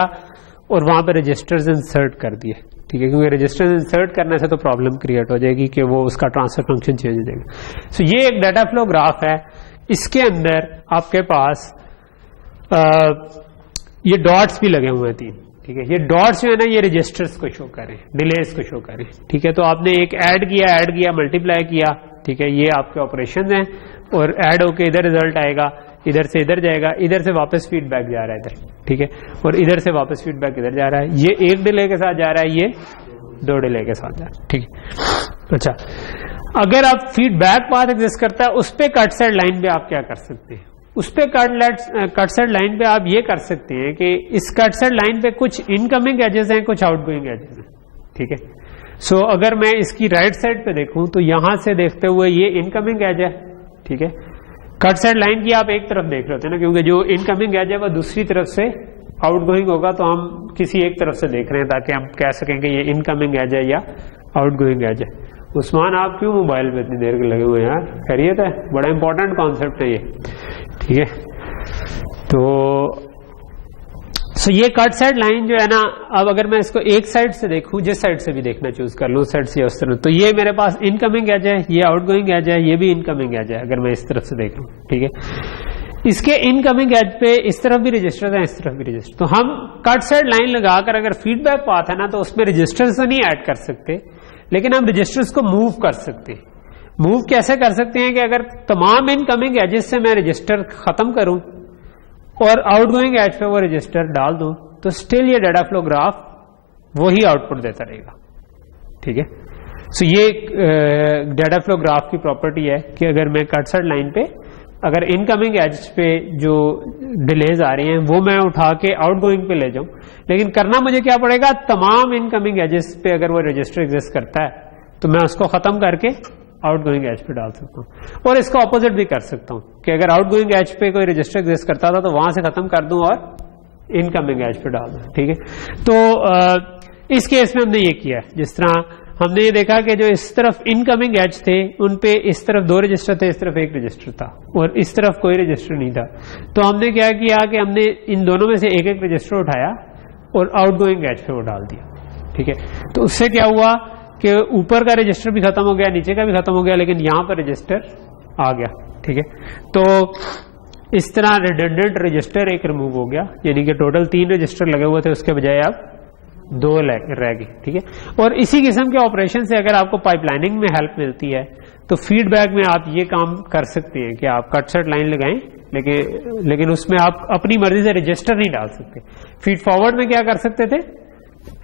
और वहां पर रजिस्टर्स इंसर्ट कर दिए, ठीक है, क्योंकि रजिस्टर्स इंसर्ट करने से तो प्रॉब्लम क्रिएट हो जाएगी कि वो उसका ट्रांसफर फंक्शन चेंज हो जाएगा। सो ये एक डाटा फ्लो ग्राफ है, इसके अंदर आपके पास ये डॉट्स भी लगे हुए हैं 3, ठीक है। ये डॉट्स जो है ना ये रजिस्टर्स को शो करें, डिलेस को शो करें, ठीक है। तो आपने एक ऐड किया, मल्टीप्लाई किया, ठीक है, ये आपके ऑपरेशंस हैं और ऐड होके इधर रिजल्ट आएगा, इधर से इधर जाएगा, इधर से वापस फीडबैक जा रहा है इधर, ठीक है, और इधर से वापस फीडबैक इधर जा रहा है। ये 1 डिले के साथ जा रहा है, ये 2 डिले के साथ जा रहा है, ठीक है। अच्छा, अगर आप फीडबैक पाथ एग्जिस्ट करता है उस पे कट सेट लाइन पे आप क्या कर सकते हैं, उस पे कट सेट लाइन पे आप ये कर सकते हैं कि इस कट सेट लाइन पे कुछ इनकमिंग एजेस हैं, कुछ आउटगोइंग एजेस हैं, ठीक है। सो अगर मैं इसकी राइट साइड पे देखूं तो यहां से देखते हुए ये इनकमिंग एज है, ठीक है। कट सेट लाइन की आप एक तरफ देख रहे होते हैं ना, क्योंकि जो इनकमिंग एज है वह दूसरी तरफ से आउटगोइंग होगा, तो हम किसी एक तरफ से देख रहे हैं ताकि हम कह सकें कि ये इनकमिंग एज है या आउटगोइंग एज है। उस्मान, आप क्यों मोबाइल पे इतनी देर के लगे हुए हैं यार? खैरियत है? बड़ा इंपॉर्टेंट कॉन्सेप्ट है ये, ठीक है। तो ये कट सेट लाइन जो है ना, अब अगर मैं इसको एक साइड से देखूं, जिस साइड से भी देखना चूज कर लूं, उस साइड से या उस तरफ, तो ये मेरे पास इनकमिंग एज है, ये आउटगोइंग एज है, ये भी इनकमिंग एज है अगर मैं इस तरफ से देख लूं, ठीक है। इसके इनकमिंग एज पे इस तरफ भी रजिस्टर है, इस तरफ भी रजिस्टर। तो हम कट साइड लाइन लगाकर अगर फीडबैक पाथ है ना तो उसमें रजिस्टर्स तो नहीं ऐड कर सकते, लेकिन हम रजिस्टर्स को मूव कर सकते हैं। मूव कैसे कर सकते हैं कि अगर तमाम इनकमिंग एजेस से मैं रजिस्टर खत्म करूं और आउटगोइंग एज पे वो रजिस्टर डाल दूं तो स्टिल ये डाटा फ्लो ग्राफ वही आउटपुट देता रहेगा। ठीक है, सो ये डाटा फ्लो ग्राफ की प्रॉपर्टी है कि अगर मैं कट साइड लाइन पे अगर इनकमिंग एज पे जो डिलेज आ रही हैं वो मैं उठा के आउटगोइंग पे ले जाऊं, लेकिन करना मुझे क्या पड़ेगा, तमाम इनकमिंग एजेस पे अगर वो रजिस्टर एग्जिस्ट करता है तो मैं उसको खत्म करके आउटगोइंग एज पे डाल सकता हूं। और इसका ऑपोजिट भी कर सकता हूं कि अगर आउटगोइंग एज पे कोई रजिस्टर एग्जिस्ट करता था तो वहां से खत्म कर दूं और इनकमिंग एज पे डाल दूं। ठीक है, तो इस केस में हमने ये किया है। जिस तरह हमने ये देखा कि जो इस तरफ इनकमिंग एज थे उन पे इस तरफ 2 रजिस्टर थे, इस तरफ 1 रजिस्टर था और इस तरफ कोई रजिस्टर नहीं था। तो हमने क्या किया कि हमने इन दोनों में से एक एक रजिस्टर उठाया और आउटगोइंग एज पे वो डाल दिया। ठीक है, तो उससे क्या हुआ कि ऊपर का रजिस्टर भी खत्म हो गया, नीचे का भी खत्म हो गया, लेकिन यहां पर रजिस्टर आ गया। ठीक है, तो इस तरह रिडंडेंट रजिस्टर एक रिमूव हो गया, यानी कि टोटल 3 रजिस्टर लगे हुए थे उसके बजाय अब 2 रह गए। ठीक है, और इसी किस्म के ऑपरेशन से अगर आपको पाइपलाइनिंग में हेल्प मिलती है तो फीडबैक में आप ये काम कर सकते हैं कि आप कट साइड लाइन लगाएं, लेकिन उसमें आप अपनी मर्जी से रजिस्टर नहीं डाल सकते। फीड फॉरवर्ड में क्या कर सकते थे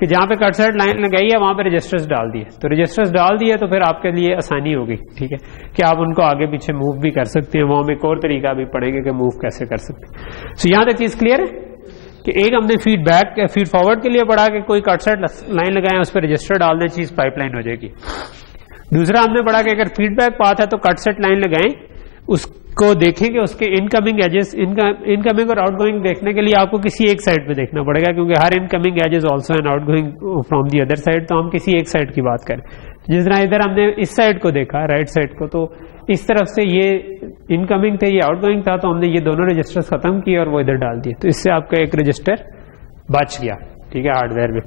कि जहां पे कट साइड लाइन लगाई है वहां पे रजिस्टर्स डाल दिए, तो रजिस्टर्स डाल दिए तो फिर आपके लिए आसानी होगी। ठीक है, कि आप उनको आगे पीछे मूव भी कर सकते हैं। वहां में एक और तरीका भी पढ़ेंगे कि मूव कैसे कर सकते हैं। सो यहां तक चीज क्लियर है कि एक हमने फीड फॉरवर्ड के लिए पढ़ा कि कोई कट साइड लाइन लगाएं उस पर रजिस्टर डाल दें, चीज पाइपलाइन हो जाएगी। दूसरा हमने पढ़ा कि अगर फीडबैक पाथ है तो कट साइड लाइन लगाएं, उसको देखेंगे उसके इनकमिंग एजेस, इनकमिंग और आउटगोइंग देखने के लिए आपको किसी एक साइड पे देखना पड़ेगा, क्योंकि हर incoming edges also and outgoing from the other side. तो हम किसी एक साइड की बात करें, जिस तरह इधर हमने इस साइड को देखा, राइट साइड को, तो इस तरफ से ये इनकमिंग थे, ये आउटगोइंग था, तो हमने ये दोनों रजिस्टर्स खत्म किए और वो इधर डाल दिए, तो इससे आपका एक रजिस्टर बच गया। ठीक है, हार्डवेयर में।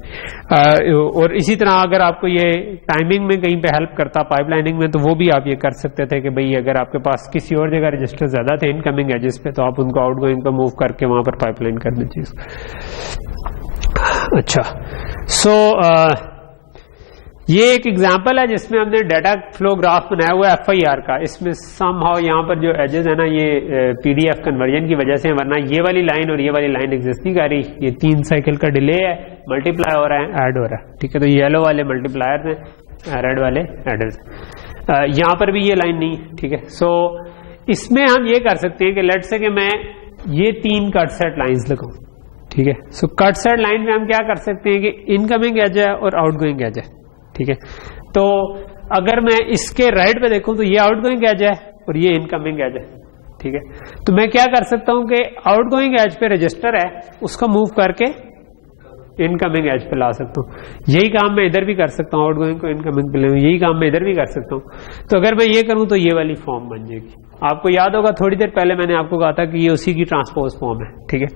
और इसी तरह अगर आपको ये टाइमिंग में कहीं पे हेल्प करता पाइपलाइनिंग में, तो वो भी आप ये कर सकते थे कि भाई अगर आपके पास किसी और जगह रजिस्टर ज्यादा थे इनकमिंग एजेस पे, तो आप उनको आउटगोइंग पे मूव करके वहां पर पाइपलाइन कर दीजिए। अच्छा, सो ये एक एग्जांपल है जिसमें हमने डाटा फ्लो ग्राफ बनाया हुआ है FIR का। इसमें समहाउ यहाँ पर जो एजेस है ना ये PDF कन्वर्जन की वजह से, वरना ये वाली लाइन और ये वाली लाइन एग्जिस्ट नहीं कर रही। ये 3 साइकिल का डिले है, मल्टीप्लाई हो रहा है, ऐड हो रहा है। ठीक है, तो येलो वाले मल्टीप्लायर हैं, रेड वाले एडर्स। यहाँ पर भी ये लाइन नहीं। ठीक है, सो इसमें हम ये कर सकते हैं कि लेट से कि मैं ये 3 कट सेट लाइन्स लगाऊं। ठीक है, सो कट सेट लाइन में हम क्या कर सकते हैं कि इनकमिंग एज है और आउटगोइंग एज है। ठीक है, तो अगर मैं इसके राइट पे देखूं तो ये आउटगोइंग एज है और ये इनकमिंग एज है। ठीक है, तो मैं क्या कर सकता हूं कि आउटगोइंग एज पे रजिस्टर है उसको मूव करके इनकमिंग एज पे ला सकता हूं। यही काम मैं इधर भी कर सकता हूं, आउटगोइंग को इनकमिंग पे ले, यही काम मैं इधर भी कर सकता हूं। तो अगर मैं ये करूं तो ये वाली फॉर्म बन जाएगी। आपको याद होगा थोड़ी देर पहले मैंने आपको कहा था कि ये उसी की ट्रांसपोज फॉर्म है। ठीक है,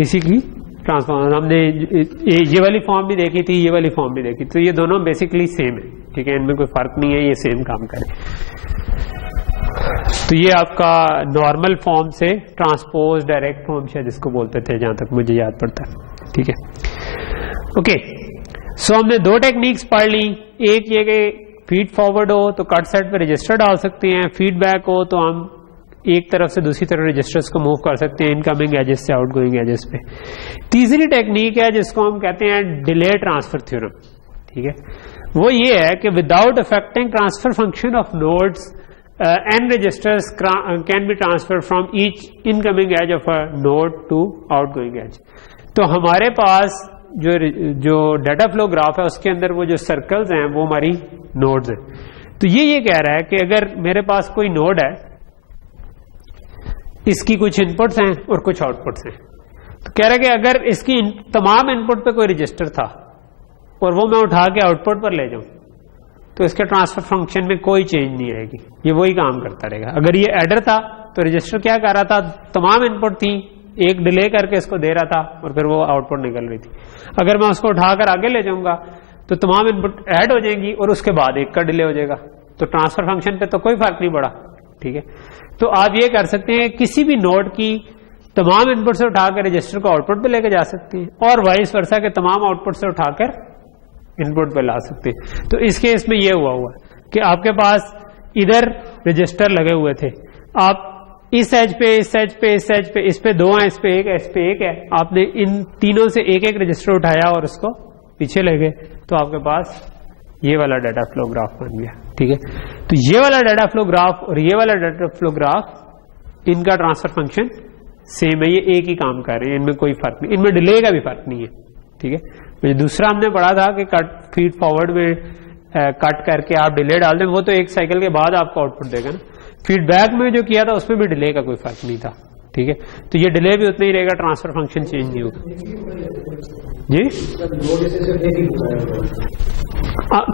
इसी की ट्रांसफॉर्म हमने ये वाली फॉर्म भी देखी थी, ये वाली फॉर्म भी देखी, तो ये दोनों बेसिकली सेम है। ठीक है, इनमें कोई फर्क नहीं है, ये सेम काम करें। तो ये आपका नॉर्मल फॉर्म से ट्रांसपोज डायरेक्ट फॉर्म शायद जिसको बोलते थे, जहां तक मुझे याद पड़ता है। ठीक है, ओके, सो हमने 2 टेक्निक्स पढ़ ली। एक ये कि फीड फॉरवर्ड हो तो कट साइड पे रजिस्टर डाल सकते हैं, फीडबैक हो तो हम एक तरफ से दूसरी तरफ रजिस्टर्स को मूव कर सकते हैं इनकमिंग एजेस से आउटगोइंग एजेस पे। तीसरी टेक्निक है जिसको हम कहते हैं डिले ट्रांसफर थ्योरम। ठीक है, वो ये है कि without affecting transfer function of nodes and registers can be transfer from each incoming edge of a node to outgoing edge. तो हमारे पास जो डाटा फ्लो ग्राफ है उसके अंदर वो जो सर्कल्स हैं वो हमारी नोड्स हैं। तो ये कह रहा है कि अगर मेरे पास कोई नोड है, इसकी कुछ इनपुट्स हैं और कुछ आउटपुट्स हैं, तो कह रहा है कि अगर इसकी तमाम इनपुट पे कोई रजिस्टर था और वो मैं उठा के आउटपुट पर ले जाऊं तो इसके ट्रांसफर फंक्शन में कोई चेंज नहीं आएगी, ये वही काम करता रहेगा। अगर ये एडर था तो रजिस्टर क्या कर रहा था, तमाम इनपुट थी, एक डिले करके इसको दे रहा था और फिर वो आउटपुट निकल रही थी। अगर मैं उसको उठाकर आगे ले जाऊंगा तो तमाम इनपुट ऐड हो जाएंगी और उसके बाद एक का डिले हो जाएगा, तो ट्रांसफर फंक्शन पे तो कोई फर्क नहीं पड़ा। ठीक है। तो आप ये कर सकते हैं किसी भी नोड की तमाम इनपुट से उठाकर रजिस्टर को आउटपुट पे लेके जा सकते हैं और वाइस वर्सा के तमाम आउटपुट से उठाकर इनपुट पे ला सकते हैं। तो इस केस में ये हुआ कि आपके पास इधर रजिस्टर लगे हुए थे, आप इस एज पे इस एज पे इस एज पे इस पे दो है, इस पे एक है, आपने इन तीनों से एक एक रजिस्टर उठाया और उसको पीछे ले गए, तो आपके पास ये वाला डाटा फ्लो ग्राफ बन गया। ठीक है, तो ये वाला डाटा फ्लो ग्राफ और ये वाला डाटा फ्लो ग्राफ इनका ट्रांसफर फंक्शन सेम है, ये एक ही काम कर रहे हैं, इनमें कोई फर्क नहीं, इनमें डिले का भी फर्क नहीं है। ठीक है, तो दूसरा हमने पढ़ा था कि कट फीड फॉरवर्ड में कट करके आप डिले डाल दें, वो तो एक साइकिल के बाद आपको आउटपुट देगा ना। फीडबैक में जो किया था उसमें भी डिले का कोई फर्क नहीं था। ठीक है, तो ये डिले भी उतना ही रहेगा, ट्रांसफर फंक्शन चेंज नहीं होगा जी।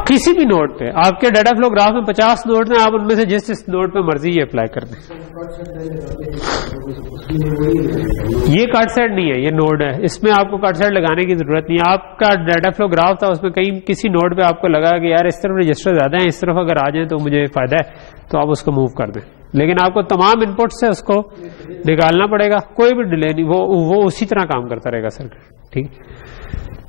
किसी भी नोड पे आपके डाटा फ्लो ग्राफ में 50 नोड में, आप उनमें से जिस नोड पे मर्जी ये अप्लाई कर दें। ये कट सेट नहीं है, ये नोड है, इसमें आपको कट सेट लगाने की जरूरत नहीं है। आपका डाटा फ्लो ग्राफ था, उसमें कहीं किसी नोड पे आपको लगा कि यार इस तरफ रजिस्टर ज्यादा है, इस तरफ अगर आ जाए तो मुझे फायदा है, तो आप उसको मूव कर दें, लेकिन आपको तमाम इनपुट से उसको निकालना पड़ेगा, कोई भी डिले नहीं, वो उसी तरह काम करता रहेगा सर्किट। ठीक,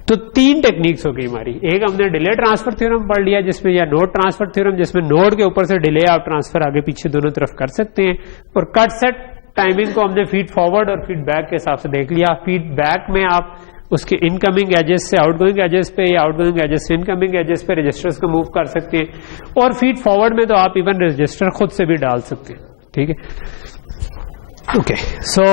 तो तीन टेक्निक्स हो गई हमारी। एक हमने डिले ट्रांसफर थ्योरम पढ़ लिया, जिसमें या नोड ट्रांसफर थ्योरम, जिसमें नोड के ऊपर से डिले आप ट्रांसफर आगे पीछे दोनों तरफ कर सकते हैं, और कट सेट टाइमिंग को हमने फीड फॉरवर्ड और फीडबैक के हिसाब से देख लिया। फीडबैक में आप उसके इनकमिंग एजेस से आउटगोइंग एजेस पे या आउटगोइंग एजेस से इनकमिंग एजेस पे रजिस्टर्स को मूव कर सकते हैं, और फीड फॉरवर्ड में तो आप इवन रजिस्टर खुद से भी डाल सकते हैं। ठीक है, ओके, सो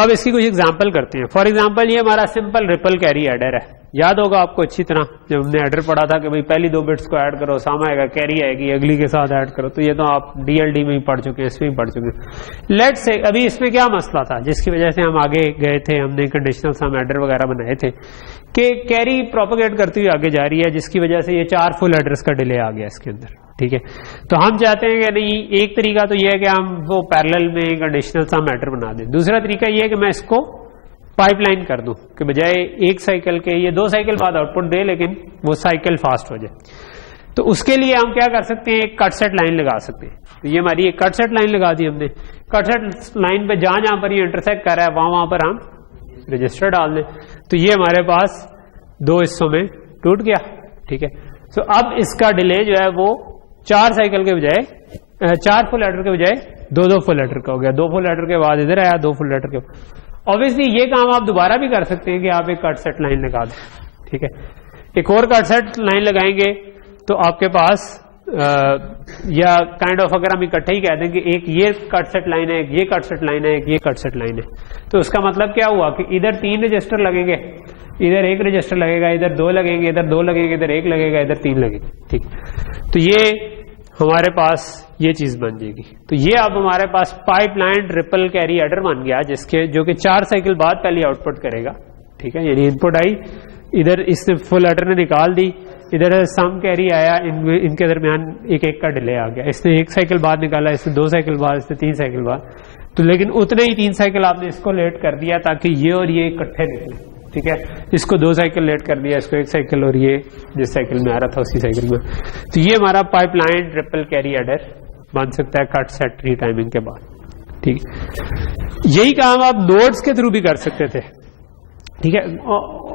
अब इसकी कुछ एग्जांपल करते हैं। फॉर एग्जांपल ये हमारा सिंपल रिपल कैरी एडर है, याद होगा आपको अच्छी तरह जब हमने एडर पढ़ा था कि भाई पहली दो बिट्स को ऐड करो, सामा आएगा, कैरी आएगी, अगली के साथ ऐड करो, तो ये तो आप डीएलडी में ही पढ़ चुके हैं, इसमें ही पढ़ चुके हैं। लेट्स से अभी इसमें क्या मसला था जिसकी वजह से हम आगे गए थे, हमने कंडीशनल सम एडर वगैरह बनाए थे कि कैरी प्रोपोगेट करती हुई आगे जा रही है, जिसकी वजह से ये 4 फुल एड्रेस का डिले आ गया इसके अंदर। ठीक है, तो हम चाहते हैं कि नहीं, एक तरीका तो यह है कि हम वो पैरेलल में कंडीशनल सम एडर बना दें, दूसरा तरीका यह है कि मैं इसको पाइपलाइन कर दूं कि बजाय एक साइकिल के ये 2 साइकिल बाद आउटपुट दे, लेकिन वो साइकिल फास्ट हो जाए। तो उसके लिए हम क्या कर सकते हैं, एक कट सेट लाइन लगा सकते हैं। तो ये हमारी एक कट सेट लाइन लगा दी हमने। कट सेट लाइन पे जहां पर ये इंटरसेक्ट कर रहा है वहां पर हम रजिस्टर डाल दें, तो ये हमारे पास 2 हिस्सों में टूट गया। ठीक है, तो अब इसका डिले जो है वो 4 साइकिल के बजाय 4 फुल एडर के बजाय 2 फुल एडर का हो गया। 2 फुल एडर के बाद इधर आया, 2 फुल एडर के। ऑब्वियसली ये काम आप दोबारा भी कर सकते हैं कि आप एक कट सेट लाइन लगा दें। ठीक है, एक और कट सेट लाइन लगाएंगे तो आपके पास या काइंड ऑफ अगर हम इकट्ठे ही कह दें कि एक ये कट सेट लाइन है, एक ये कट सेट लाइन है, एक ये कट सेट लाइन है, तो उसका मतलब क्या हुआ कि इधर 3 रजिस्टर लगेंगे, इधर 1 रजिस्टर लगेगा, इधर 2 लगेंगे, इधर 2 लगेंगे, इधर 1 लगेगा, इधर 3 लगेंगे। ठीक, तो ये हमारे पास ये चीज बन जाएगी। तो ये अब हमारे पास पाइपलाइन रिपल कैरी एडर बन गया, जो कि 4 साइकिल बाद पहले आउटपुट करेगा। ठीक है, यानी इनपुट आई, इधर इसने फुल एडर ने निकाल दी, इधर सम कैरी आया, इनके दरमियान एक एक का डिले आ गया। इसने 1 साइकिल बाद निकाला, इसने 2 साइकिल बाद, इसने 3 साइकिल बाद, तो लेकिन उतने ही 3 साइकिल आपने इसको लेट कर दिया ताकि ये और ये इकट्ठे निकले। ठीक है, इसको 2 साइकिल लेट कर दिया, इसको 1 साइकिल, और ये जिस साइकिल में आ रहा था उसी साइकिल में। तो ये हमारा पाइपलाइन ट्रिपल कैरी एडर बन सकता है कट सेट रीटाइमिंग के बाद। ठीक है, यही काम आप नोड्स के थ्रू भी कर सकते थे। ठीक है,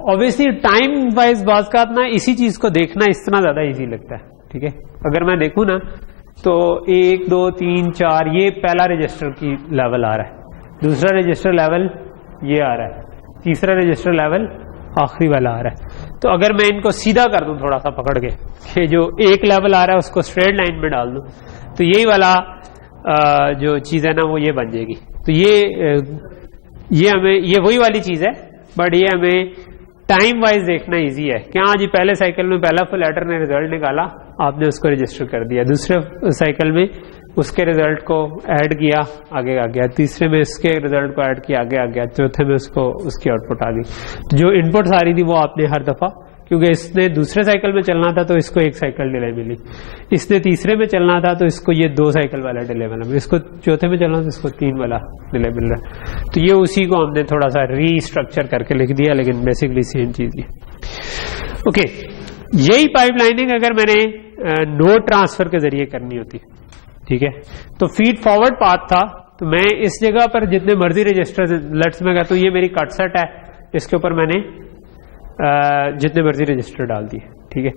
ऑब्वियसली टाइम वाइज बात का ना इसी चीज को देखना इस तरह ज्यादा इजी लगता है। ठीक है, अगर मैं देखूं ना तो 1 2 3 4 ये पहला रजिस्टर की लेवल आ रहा है, दूसरा रजिस्टर लेवल ये आ रहा है, तीसरा रजिस्टर लेवल आखिरी वाला आ रहा है। तो अगर मैं इनको सीधा कर दूं थोड़ा सा पकड़ के कि जो एक लेवल आ रहा है उसको स्ट्रेट लाइन में डाल दूं, तो यही वाला जो चीज है ना वो ये बन जाएगी। तो ये हमें ये वही वाली चीज है, बट ये हमें टाइम वाइज देखना इजी है कि हाँ जी पहले साइकिल में पहला फुल एडर ने रिजल्ट निकाला, आपने उसको रजिस्टर कर दिया, दूसरे साइकिल में उसके रिजल्ट को ऐड किया, आगे आ गया, तीसरे में इसके रिजल्ट को ऐड किया, आगे आ गया, चौथे में उसको उसकी आउटपुट आ गई। जो इनपुट आ रही थी वो आपने हर दफा, क्योंकि इसने दूसरे साइकिल में चलना था तो इसको 1 साइकिल डिले मिली, इसने तीसरे में चलना था तो इसको ये 2 साइकिल वाला डिले मिला, इसको चौथे में चलना तो इसको 3 वाला डिले मिल रहा है। तो ये उसी को हमने थोड़ा सा रीस्ट्रक्चर करके लिख दिया, लेकिन बेसिकली सेम चीज है। ओके, यही पाइपलाइनिंग अगर मैंने नोड ट्रांसफर के जरिए करनी होती ठीक है। तो फीड फॉरवर्ड पाथ था, तो मैं इस जगह पर जितने मर्जी रजिस्टर, लेट्स में कहता हूं ये मेरी कट सेट है, इसके ऊपर मैंने जितने मर्जी रजिस्टर डाल दिए, ठीक है,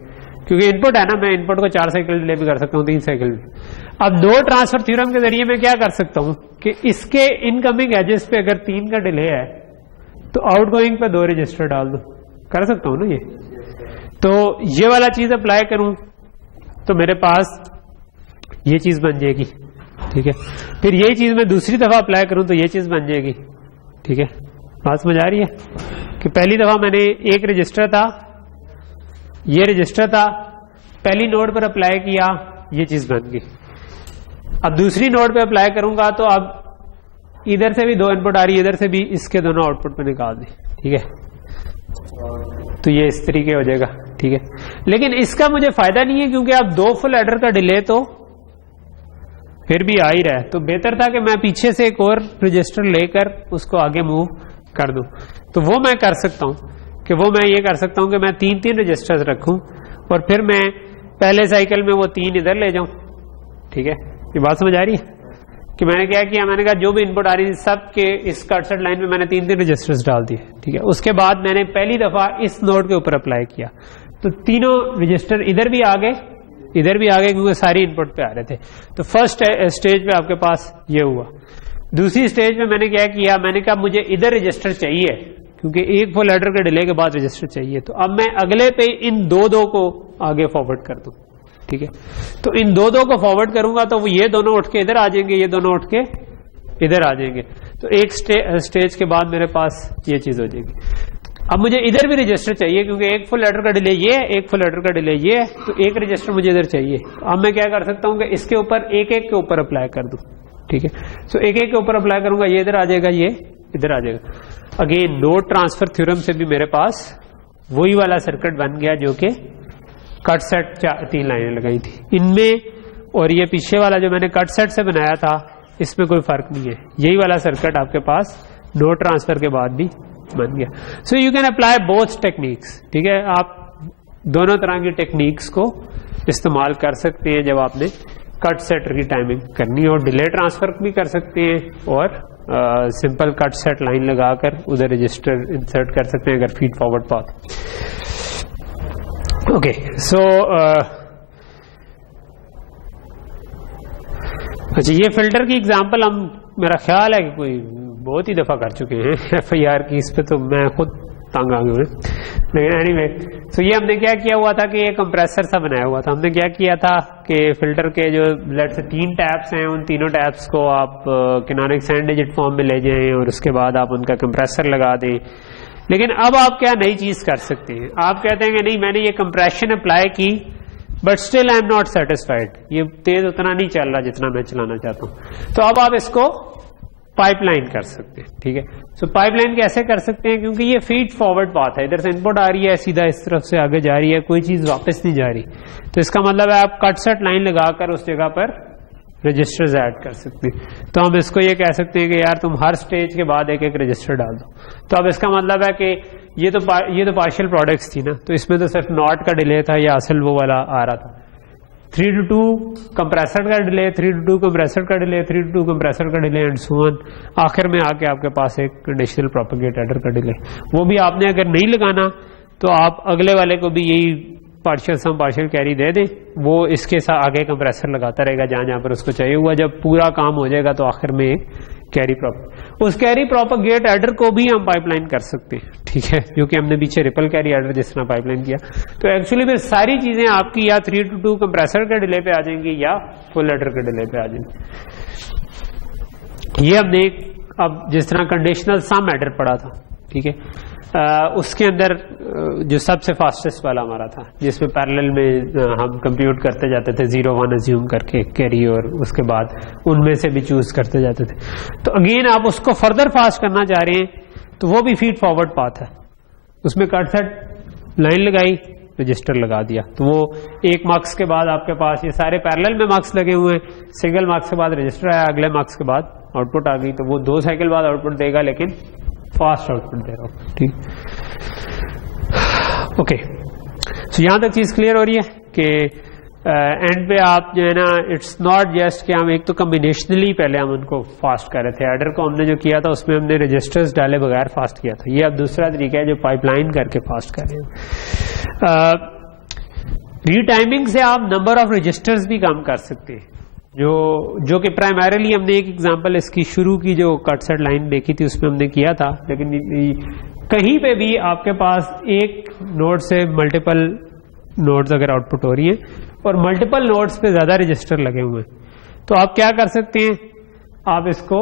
क्योंकि इनपुट है ना, मैं इनपुट को 4 साइकिल डिले भी कर सकता हूं, 3 साइकिल भी। अब नोड ट्रांसफर थ्योरम के जरिए मैं क्या कर सकता हूं कि इसके इनकमिंग एजेस पे अगर 3 का डिले है तो आउटगोइंग पे 2 रजिस्टर डाल दो, कर सकता हूं ना ये। तो ये वाला चीज अप्लाई करूं तो मेरे पास ये चीज बन जाएगी, ठीक है। फिर यही चीज मैं दूसरी दफा अप्लाई करूं तो ये चीज बन जाएगी, ठीक है। बात समझ आ रही है कि पहली दफा मैंने एक रजिस्टर था, ये रजिस्टर था, पहली नोड पर अप्लाई किया, ये चीज बन गई। अब दूसरी नोड पे अप्लाई करूंगा तो अब इधर से भी 2 इनपुट आ रही है, इधर से भी, इसके दोनों आउटपुट पे निकाल दी, ठीक है। तो ये इस तरीके हो जाएगा, ठीक है। लेकिन इसका मुझे फायदा नहीं है क्योंकि आप 2 फुल एडर का डिले तो फिर भी आ ही रहा है, तो बेहतर था कि मैं पीछे से एक और रजिस्टर लेकर उसको आगे मूव कर दूं। तो वो मैं कर सकता हूं कि वो मैं ये कर सकता हूं कि मैं 3 रजिस्टर्स रखूं और फिर मैं पहले साइकिल में वो 3 इधर ले जाऊं, ठीक है। ये बात समझ आ रही है कि मैंने क्या किया, मैंने कहा जो भी इनपुट आ रही थी सब के इस कट लाइन में मैंने 3 रजिस्टर्स डाल दिए, ठीक है। उसके बाद मैंने पहली दफा इस नोड के ऊपर अप्लाई किया तो तीनों रजिस्टर इधर भी आ गए, इधर भी आ गए, क्योंकि सारी इनपुट पे आ रहे थे। तो फर्स्ट स्टेज पे आपके पास ये हुआ। दूसरी स्टेज में मैंने क्या किया, मैंने कहा मुझे इधर रजिस्टर चाहिए क्योंकि एक फुल एडर के डिले के बाद रजिस्टर चाहिए, तो अब मैं अगले पे इन 2 को आगे फॉरवर्ड कर दूं, ठीक है। तो इन 2 को फॉरवर्ड करूंगा तो वो ये दोनों उठ के इधर आ जाएंगे, ये दोनों उठ के इधर आ जाएंगे। तो एक स्टेज के बाद मेरे पास ये चीज हो जाएगी। अब मुझे इधर भी रजिस्टर चाहिए क्योंकि एक फुल एडर का डिले ये है, एक फुल एडर का डिले ये है, तो एक रजिस्टर मुझे इधर चाहिए। अब मैं क्या कर सकता हूं कि इसके ऊपर एक के ऊपर अप्लाई कर दूं, ठीक है। सो एक के ऊपर अप्लाई करूंगा, ये इधर आ जाएगा, ये इधर आ जाएगा। अगेन नोड ट्रांसफर थ्योरम से भी मेरे पास वही वाला सर्किट बन गया जो कि कट सेट 3 लाइनें लगाई थी इनमें, और ये पीछे वाला जो मैंने कट सेट से बनाया था इसमें कोई फर्क नहीं है, यही वाला सर्किट आपके पास नोड ट्रांसफर के बाद भी बन गया। सो you can apply both techniques, ठीक है। आप दोनों तरह की टेक्निक्स को इस्तेमाल कर सकते हैं जब आपने कट सेट की टाइमिंग करनी है, और डिले ट्रांसफर भी कर सकते हैं और सिंपल कट सेट लाइन लगाकर उधर रजिस्टर इंसर्ट कर सकते हैं अगर फीड फॉरवर्ड पाथ। ओके, सो अच्छा, ये फिल्टर की एग्जांपल हम, मेरा ख्याल है कि कोई बहुत ही दफा कर चुके हैं FIR की, इस पे तो मैं खुद तंग आ गया हूँ। लेकिन एनीवे, तो ये हमने क्या किया हुआ था कि ये कंप्रेसर सा बनाया हुआ था। हमने क्या किया था कि फिल्टर के जो लेट से 3 टैप्स हैं, उन तीनों टैप्स को आप कैनोनिक सैंड डिजिट फॉर्म में ले जाएं और उसके बाद आप उनका कंप्रेसर लगा दें। लेकिन अब आप क्या नई चीज कर सकते हैं, आप कहते हैं कि नहीं मैंने ये कंप्रेशन अप्लाई की but still I am not satisfied, ये तेज उतना नहीं चल रहा जितना मैं चलाना चाहता हूं, तो अब आप इसको पाइपलाइन कर सकते हैं, ठीक है। सो पाइपलाइन कैसे कर सकते हैं, क्योंकि ये फीड फॉरवर्ड पाथ है, इधर से इनपुट आ रही है, सीधा इस तरफ से आगे जा रही है, कोई चीज वापस नहीं जा रही, तो इसका मतलब है आप कट सेट लाइन लगाकर उस जगह पर रजिस्टर्स ऐड कर सकते हैं। तो हम इसको ये कह सकते हैं कि यार तुम हर स्टेज के बाद एक रजिस्टर डाल दो। तो अब इसका मतलब है कि ये तो पार्शियल प्रोडक्ट्स थी ना, तो इसमें तो सिर्फ नॉट का डिले था या असल वो वाला आ रहा था। 3 to 2 कंप्रेसर का डिले, 3 to 2 कंप्रेसर का डिले, 3 to 2 कंप्रेसर का डिले एंड सो ऑन। आखिर में आके आपके पास एक कंडीशनल प्रोपेगेट एडर का डिले, वो भी आपने अगर नहीं लगाना तो आप अगले वाले को भी यही पार्शियल सम पार्शियल कैरी दे दें, वो इसके साथ आगे कंप्रेसर लगाता रहेगा जहां जहां पर उसको चाहिए हुआ। जब पूरा काम हो जाएगा तो आखिर में एक कैरी उस कैरी प्रोपेगेट एडर को भी हम पाइपलाइन कर सकते हैं, ठीक है, क्योंकि हमने पीछे रिपल कैरी एडर जिस तरह पाइपलाइन किया। तो एक्चुअली फिर सारी चीजें आपकी या 3 to 2 कंप्रेसर के डिले पे आ जाएंगी या फुल एडर के डिले पे आ जाएंगी। ये हमने अब जिस तरह कंडीशनल सम एडर पढ़ा था, ठीक है, उसके अंदर जो सबसे फास्टेस्ट वाला हमारा था जिसमें पैरेलल में हम कंप्यूट करते जाते थे 0 1 अज्यूम करके कैरी, और उसके बाद उनमें से भी चूज करते जाते थे। तो अगेन आप उसको फर्दर फास्ट करना चाह रहे हैं तो वो भी फीड फॉरवर्ड पाथ है, उसमें कट सेट लाइन लगाई, रजिस्टर लगा दिया, तो वो 1 मार्क्स के बाद आपके पास ये सारे पैरेलल में मार्क्स लगे हुए हैं, सिंगल मार्क्स के बाद रजिस्टर आया, अगले मार्क्स के बाद आउटपुट आ गई, तो वो 2 साइकिल बाद आउटपुट देगा लेकिन फास्ट आउटपुट दे रहा हूं, ठीक। ओके, तो यहां तक चीज क्लियर हो रही है कि एंड पे आप जो है ना, इट्स नॉट जस्ट कि हम एक तो कम्बिनेशनली पहले हम उनको फास्ट कर रहे थे। एडर को हमने जो किया था उसमें हमने रजिस्टर्स डाले बगैर फास्ट किया था। ये अब दूसरा तरीका है जो पाइपलाइन करके फास्ट कर रहे हैं। रीटाइमिंग से आप नंबर ऑफ रजिस्टर्स भी कम कर सकते हैं, जो कि प्राइमरीली हमने एक एग्जांपल इसकी शुरू की जो कट सेट लाइन देखी थी उसमें हमने किया था। लेकिन कहीं पे भी आपके पास एक नोड से मल्टीपल नोड्स अगर आउटपुट हो रही है और मल्टीपल नोड्स पे ज्यादा रजिस्टर लगे हुए हैं, तो आप क्या कर सकते हैं, आप इसको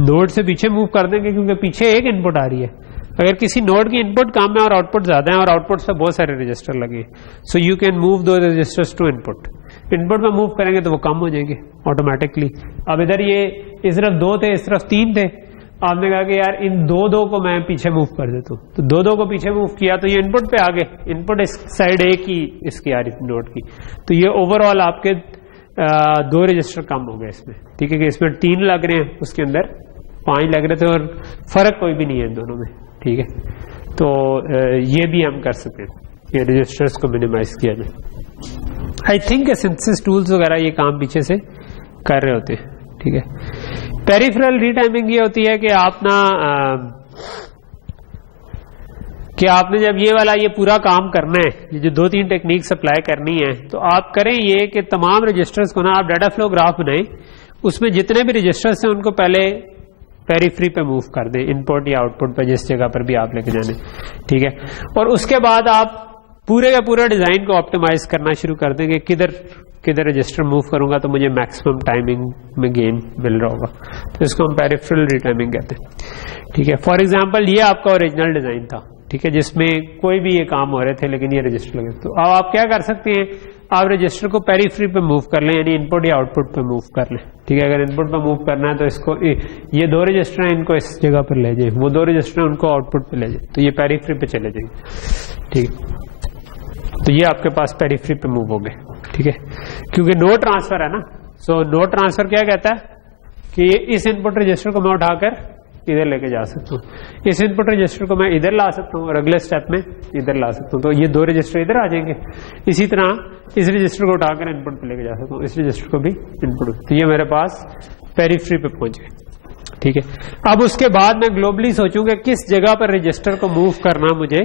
नोड से पीछे मूव कर देंगे क्योंकि पीछे एक इनपुट आ रही है। अगर किसी नोड की इनपुट कम है और आउटपुट ज्यादा है और आउटपुट से बहुत सारे रजिस्टर लगे, सो यू कैन मूव दो रजिस्टर्स टू इनपुट। इनपुट में मूव करेंगे तो वो कम हो जाएंगे ऑटोमेटिकली। अब इधर ये इस तरफ 2 थे, इस तरफ 3 थे, आपने कहा कि यार इन दो को मैं पीछे मूव कर देता हूँ, तो दो को पीछे मूव किया तो ये इनपुट पे आ गए। इनपुट इस साइड ए की इसकी आ रही नोड की, तो ये ओवरऑल आपके 2 रजिस्टर कम हो गए इसमें। ठीक है कि इसमें 3 लग रहे हैं, उसके अंदर 5 लग रहे थे और फर्क कोई भी नहीं है इन दोनों में। ठीक है, तो ये भी हम कर सकते हैं, ये रजिस्टर्स को मिनिमाइज किया जाए। आई थिंक सिंथेसिस टूल्स वगैरह ये काम पीछे से कर रहे होते हैं। ठीक है, पेरिफेरल रीटाइमिंग ये होती है कि आपने जब ये पूरा काम करना है, ये जो 2-3 टेक्निक्स अप्लाई करनी है, तो आप करें ये कि तमाम रजिस्टर्स को ना आप डाटा फ्लो ग्राफ बनाएं, उसमें जितने भी रजिस्टर्स हैं उनको पहले पेरिफ्री पे मूव कर दें, इनपुट या आउटपुट पे जिस जगह पर भी आप लेके जाने। ठीक है, और उसके बाद आप पूरे का पूरा डिजाइन को ऑप्टिमाइज करना शुरू कर देंगे, किधर रजिस्टर मूव करूंगा तो मुझे मैक्सिमम टाइमिंग में गेन मिल रहा होगा, तो इसको हम पेरिफेरल रीटाइमिंग कहते हैं। ठीक है, फॉर एग्जांपल ये आपका ओरिजिनल डिजाइन था, ठीक है, जिसमें कोई भी ये काम हो रहे थे लेकिन ये रजिस्टर लगे, तो अब आप क्या कर सकते हैं, आप रजिस्टर को पेरिफ्री पे मूव कर लें, यानी इनपुट या आउटपुट पे मूव कर लें। ठीक है, अगर इनपुट पे मूव करना है तो इसको ये 2 रजिस्टर हैं, इनको इस जगह पर ले जाए, वो 2 रजिस्टर हैं उनको आउटपुट पे ले जाए, तो ये पेरिफ्री पे चले जाएंगे। ठीक है, तो ये आपके पास पेरिफ्री पे मूव हो गए। ठीक है, क्योंकि नो ट्रांसफर है ना, सो नो ट्रांसफर क्या कहता है कि इस इनपुट रजिस्टर को मैं उठाकर इधर लेके जा सकता हूँ, इस इनपुट रजिस्टर को मैं इधर ला सकता हूँ और अगले स्टेप में इधर ला सकता हूँ, तो ये 2 रजिस्टर इधर आ जाएंगे। इसी तरह इस रजिस्टर को उठाकर इनपुट पे लेके जा सकता हूँ, इस रजिस्टर को भी इनपुट, तो ये मेरे पास पेरिफ्री पे पहुंच गए। ठीक है, अब उसके बाद मैं ग्लोबली सोचूंगा किस जगह पर रजिस्टर को मूव करना मुझे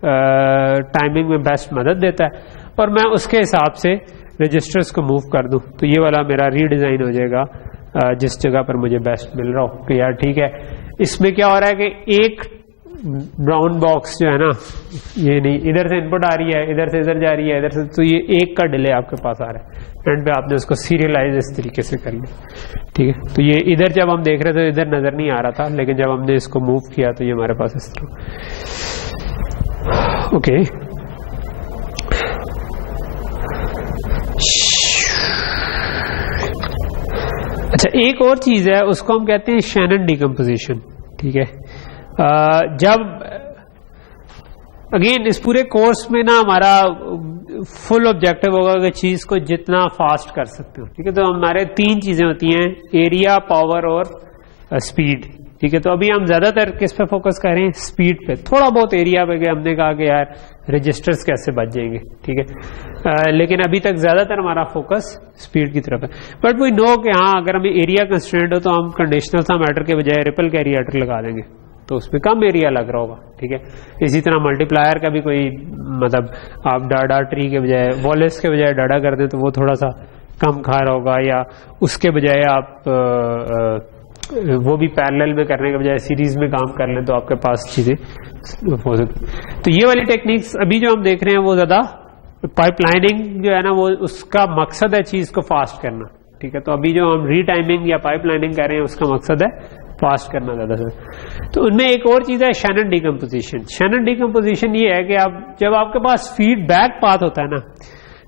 टाइमिंग में बेस्ट मदद देता है, और मैं उसके हिसाब से रजिस्टर्स को मूव कर दूं, तो ये वाला मेरा रीडिजाइन हो जाएगा जिस जगह पर मुझे बेस्ट मिल रहा हो। तो यार ठीक है, इसमें क्या हो रहा है कि एक ब्राउन बॉक्स जो है ना, ये नहीं, इधर से इनपुट आ रही है, इधर से इधर जा रही है, इधर से, तो ये एक का डिले आपके पास आ रहा है, एंड पे आपने उसको सीरियलाइज इस तरीके से कर लिया। ठीक है, तो ये इधर जब हम देख रहे थे इधर नजर नहीं आ रहा था, लेकिन जब हमने इसको मूव किया तो ये हमारे पास इस तरह। ओके, अच्छा, एक और चीज है, उसको हम कहते हैं शैनन डिकम्पोजिशन। ठीक है, जब अगेन इस पूरे कोर्स में ना हमारा फुल ऑब्जेक्टिव होगा कि चीज को जितना फास्ट कर सकते हो। ठीक है, तो हमारे 3 चीजें होती हैं, एरिया, पावर और स्पीड। ठीक है, तो अभी हम ज्यादातर किस पे फोकस कर रहे हैं, स्पीड पे, थोड़ा बहुत एरिया पे हमने कहा कि यार रजिस्टर्स कैसे बच जाएंगे। ठीक है, लेकिन अभी तक ज्यादातर हमारा फोकस स्पीड की तरफ है। बट वी नो कि हाँ, अगर हमें एरिया कंस्ट्रेंट हो तो हम कंडीशनल समैटर के बजाय रिपल कैरिएटर लगा देंगे, तो उसमें कम एरिया लग रहा होगा। ठीक है, इसी तरह मल्टीप्लायर का भी कोई मतलब, आप डाडा ट्री के बजाय वॉलेस के बजाय डाडा कर दें तो वो थोड़ा सा कम खा रहा होगा, या उसके बजाय आप वो भी पैरेलल में करने के बजाय सीरीज में काम कर लें तो आपके पास चीजें हो सकती। तो ये वाली टेक्निक्स अभी जो हम देख रहे हैं वो ज्यादा पाइपलाइनिंग जो है ना, वो उसका मकसद है चीज को फास्ट करना। ठीक है, तो अभी जो हम रीटाइमिंग या पाइपलाइनिंग कर रहे हैं उसका मकसद है फास्ट करना ज्यादा से। तो उनमें एक और चीज है शैनन डिकम्पोजिशन। शैनन डिकम्पोजिशन ये है कि आप जब आपके पास फीडबैक पाथ होता है ना,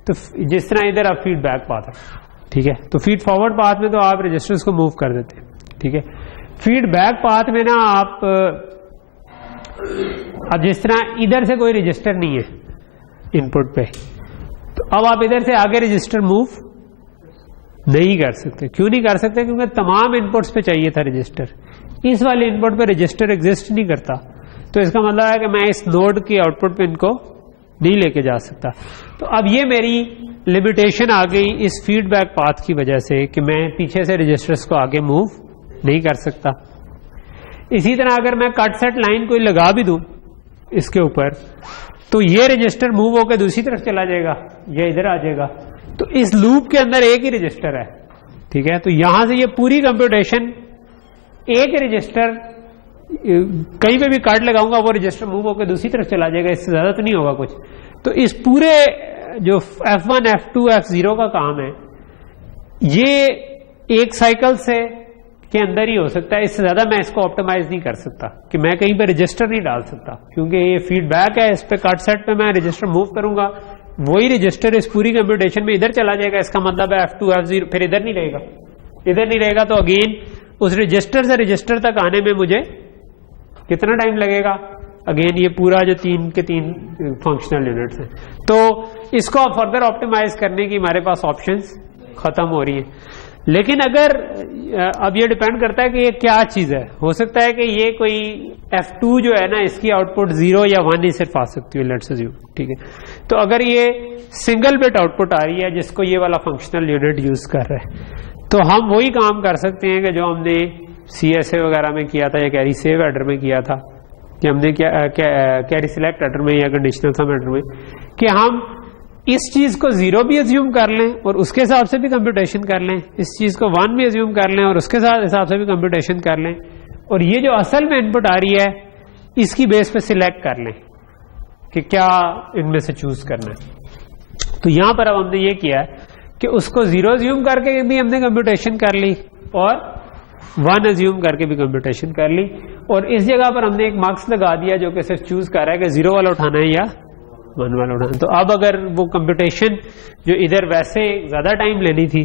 तो जिस तरह इधर आप फीडबैक पाथ है, ठीक है, तो फीड फॉरवर्ड पाथ में तो आप रजिस्टर्स को मूव कर देते हैं। ठीक है, फीडबैक पाथ में ना आप अब जिस तरह इधर से कोई रजिस्टर नहीं है इनपुट पे, तो अब आप इधर से आगे रजिस्टर मूव नहीं कर सकते। क्यों नहीं कर सकते? क्योंकि तमाम इनपुट्स पे चाहिए था रजिस्टर, इस वाले इनपुट पे रजिस्टर एग्जिस्ट नहीं करता। तो इसका मतलब है कि मैं इस नोड के आउटपुट पे इनको नहीं लेके जा सकता। तो अब ये मेरी लिमिटेशन आ गई इस फीडबैक पाथ की वजह से कि मैं पीछे से रजिस्टर्स को आगे मूव नहीं कर सकता। इसी तरह अगर मैं कट सेट लाइन कोई लगा भी दूं इसके ऊपर, तो ये रजिस्टर मूव होकर दूसरी तरफ चला जाएगा, ये इधर आ जाएगा। तो इस लूप के अंदर एक ही रजिस्टर है, ठीक है। तो यहां से ये पूरी कंप्यूटेशन एक रजिस्टर, कहीं पे भी कार्ड लगाऊंगा वो रजिस्टर मूव होकर दूसरी तरफ चला जाएगा, इससे ज्यादा तो नहीं होगा कुछ। तो इस पूरे जो F1, F2, F0 का काम है, ये एक साइकिल से के अंदर ही हो सकता है। इससे ज्यादा मैं इसको ऑप्टिमाइज नहीं कर सकता कि मैं कहीं पे रजिस्टर नहीं डाल सकता, क्योंकि ये फीडबैक है। इस पे कट सेट पे मैं रजिस्टर मूव करूंगा, वही रजिस्टर इस पूरी कंप्यूटेशन में इधर चला जाएगा। इसका मतलब है F2, F0 फिर इधर नहीं रहेगा, इधर नहीं रहेगा। तो अगेन उस रजिस्टर से रजिस्टर तक आने में मुझे कितना टाइम लगेगा? अगेन ये पूरा जो 3 के 3 फंक्शनल यूनिट्स हैं। तो इसको फर्दर ऑप्टिमाइज करने की हमारे पास ऑप्शंस खत्म हो रही है। लेकिन अगर अब ये डिपेंड करता है कि ये क्या चीज है। हो सकता है कि ये कोई F2 जो है ना, इसकी आउटपुट 0 या 1 ही सिर्फ आ सकती है, लेट्स अज्यूम, ठीक है। तो अगर ये सिंगल बिट आउटपुट आ रही है जिसको ये वाला फंक्शनल यूनिट यूज कर रहा है, तो हम वही काम कर सकते हैं कि जो हमने CSA वगैरह में किया था या कैरी सेव एडर में किया था, कि हमने कैरी सिलेक्ट एडर में या कंडीशनल सम एडर में, कि हम इस चीज को 0 भी अज्यूम कर लें और उसके हिसाब से भी कंप्यूटेशन कर लें, इस चीज को 1 भी अज्यूम कर लें और उसके हिसाब से भी कंप्यूटेशन कर लें, और ये जो असल में इनपुट आ रही है इसकी बेस पे सिलेक्ट कर लें कि क्या इनमें से चूज करना है। तो यहां पर अब हमने ये किया है कि उसको 0 अज्यूम करके भी हमने कंप्यूटेशन कर ली और 1 अज्यूम करके भी कंप्यूटेशन कर ली, और इस जगह पर हमने एक मार्क्स लगा दिया जो कि सिर्फ चूज कर रहा है कि 0 वाला उठाना है या 1 वाला उठाना है। तो अब अगर वो कंप्यूटेशन जो इधर वैसे ज्यादा टाइम लेनी थी,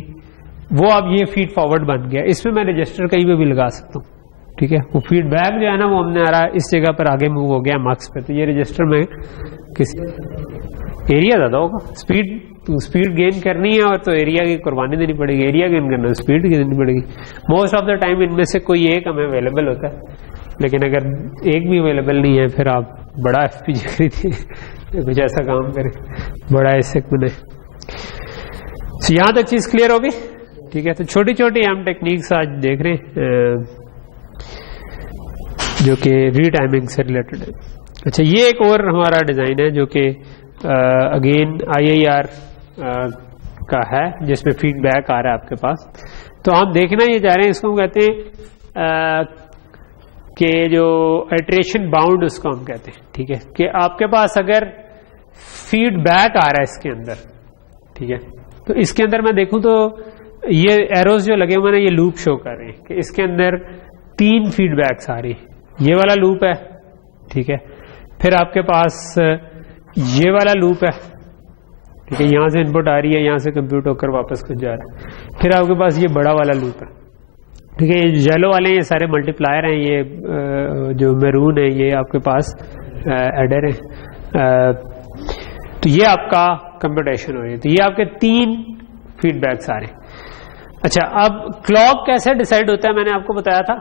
वो अब ये फीड फॉरवर्ड बन गया। इसमें मैं रजिस्टर कहीं पे भी लगा सकता हूँ, ठीक है। वो फीडबैक जो है ना, वो हमने आ रहा इस जगह पर आगे मूव हो गया मार्क्स पे। तो ये रजिस्टर में किसी एरिया ज्यादा होगा, स्पीड गेन करनी है और तो एरिया की कुर्बानी देनी पड़ेगी। एरिया गेन करना, स्पीड देनी पड़ेगी। मोस्ट ऑफ द टाइम इनमें से कोई एक हमें अवेलेबल होता है, लेकिन अगर एक भी अवेलेबल नहीं है फिर आप बड़ा FPGA खरीदिए, कुछ ऐसा काम करें, बड़ा ऐसे बने। यहां तक चीज क्लियर होगी, ठीक है। तो छोटी छोटी हम टेक्निक्स आज देख रहे हैं जो कि रीटाइमिंग से रिलेटेड है। अच्छा, ये एक और हमारा डिजाइन है जो कि अगेन IIR का है, जिसमें फीडबैक आ रहा है आपके पास। तो हम देखना ये चाह रहे हैं, इसको हम कहते हैं कि जो इटरेशन बाउंड, उसको हम कहते हैं, ठीक है। कि आपके पास अगर फीडबैक आ रहा है इसके अंदर, ठीक है, तो इसके अंदर मैं देखूं तो ये एरोज जो लगे हुए हैं ये लूप शो कर रहे हैं कि इसके अंदर 3 फीडबैक्स आ रही है। ये वाला लूप है, ठीक है। फिर आपके पास ये वाला लूप है, ठीक है, यहां से इनपुट आ रही है, यहां से कंप्यूट होकर वापस कुछ जा रहा है। फिर आपके पास ये बड़ा वाला लूप है, ठीक है। ये येलो वाले ये सारे मल्टीप्लायर हैं, ये जो मैरून है ये आपके पास एडर है। तो ये आपका कंप्यूटेशन हो रही है। तो ये आपके 3 फीडबैक्स आ रहे हैं। अच्छा, अब क्लॉक कैसे डिसाइड होता है, मैंने आपको बताया था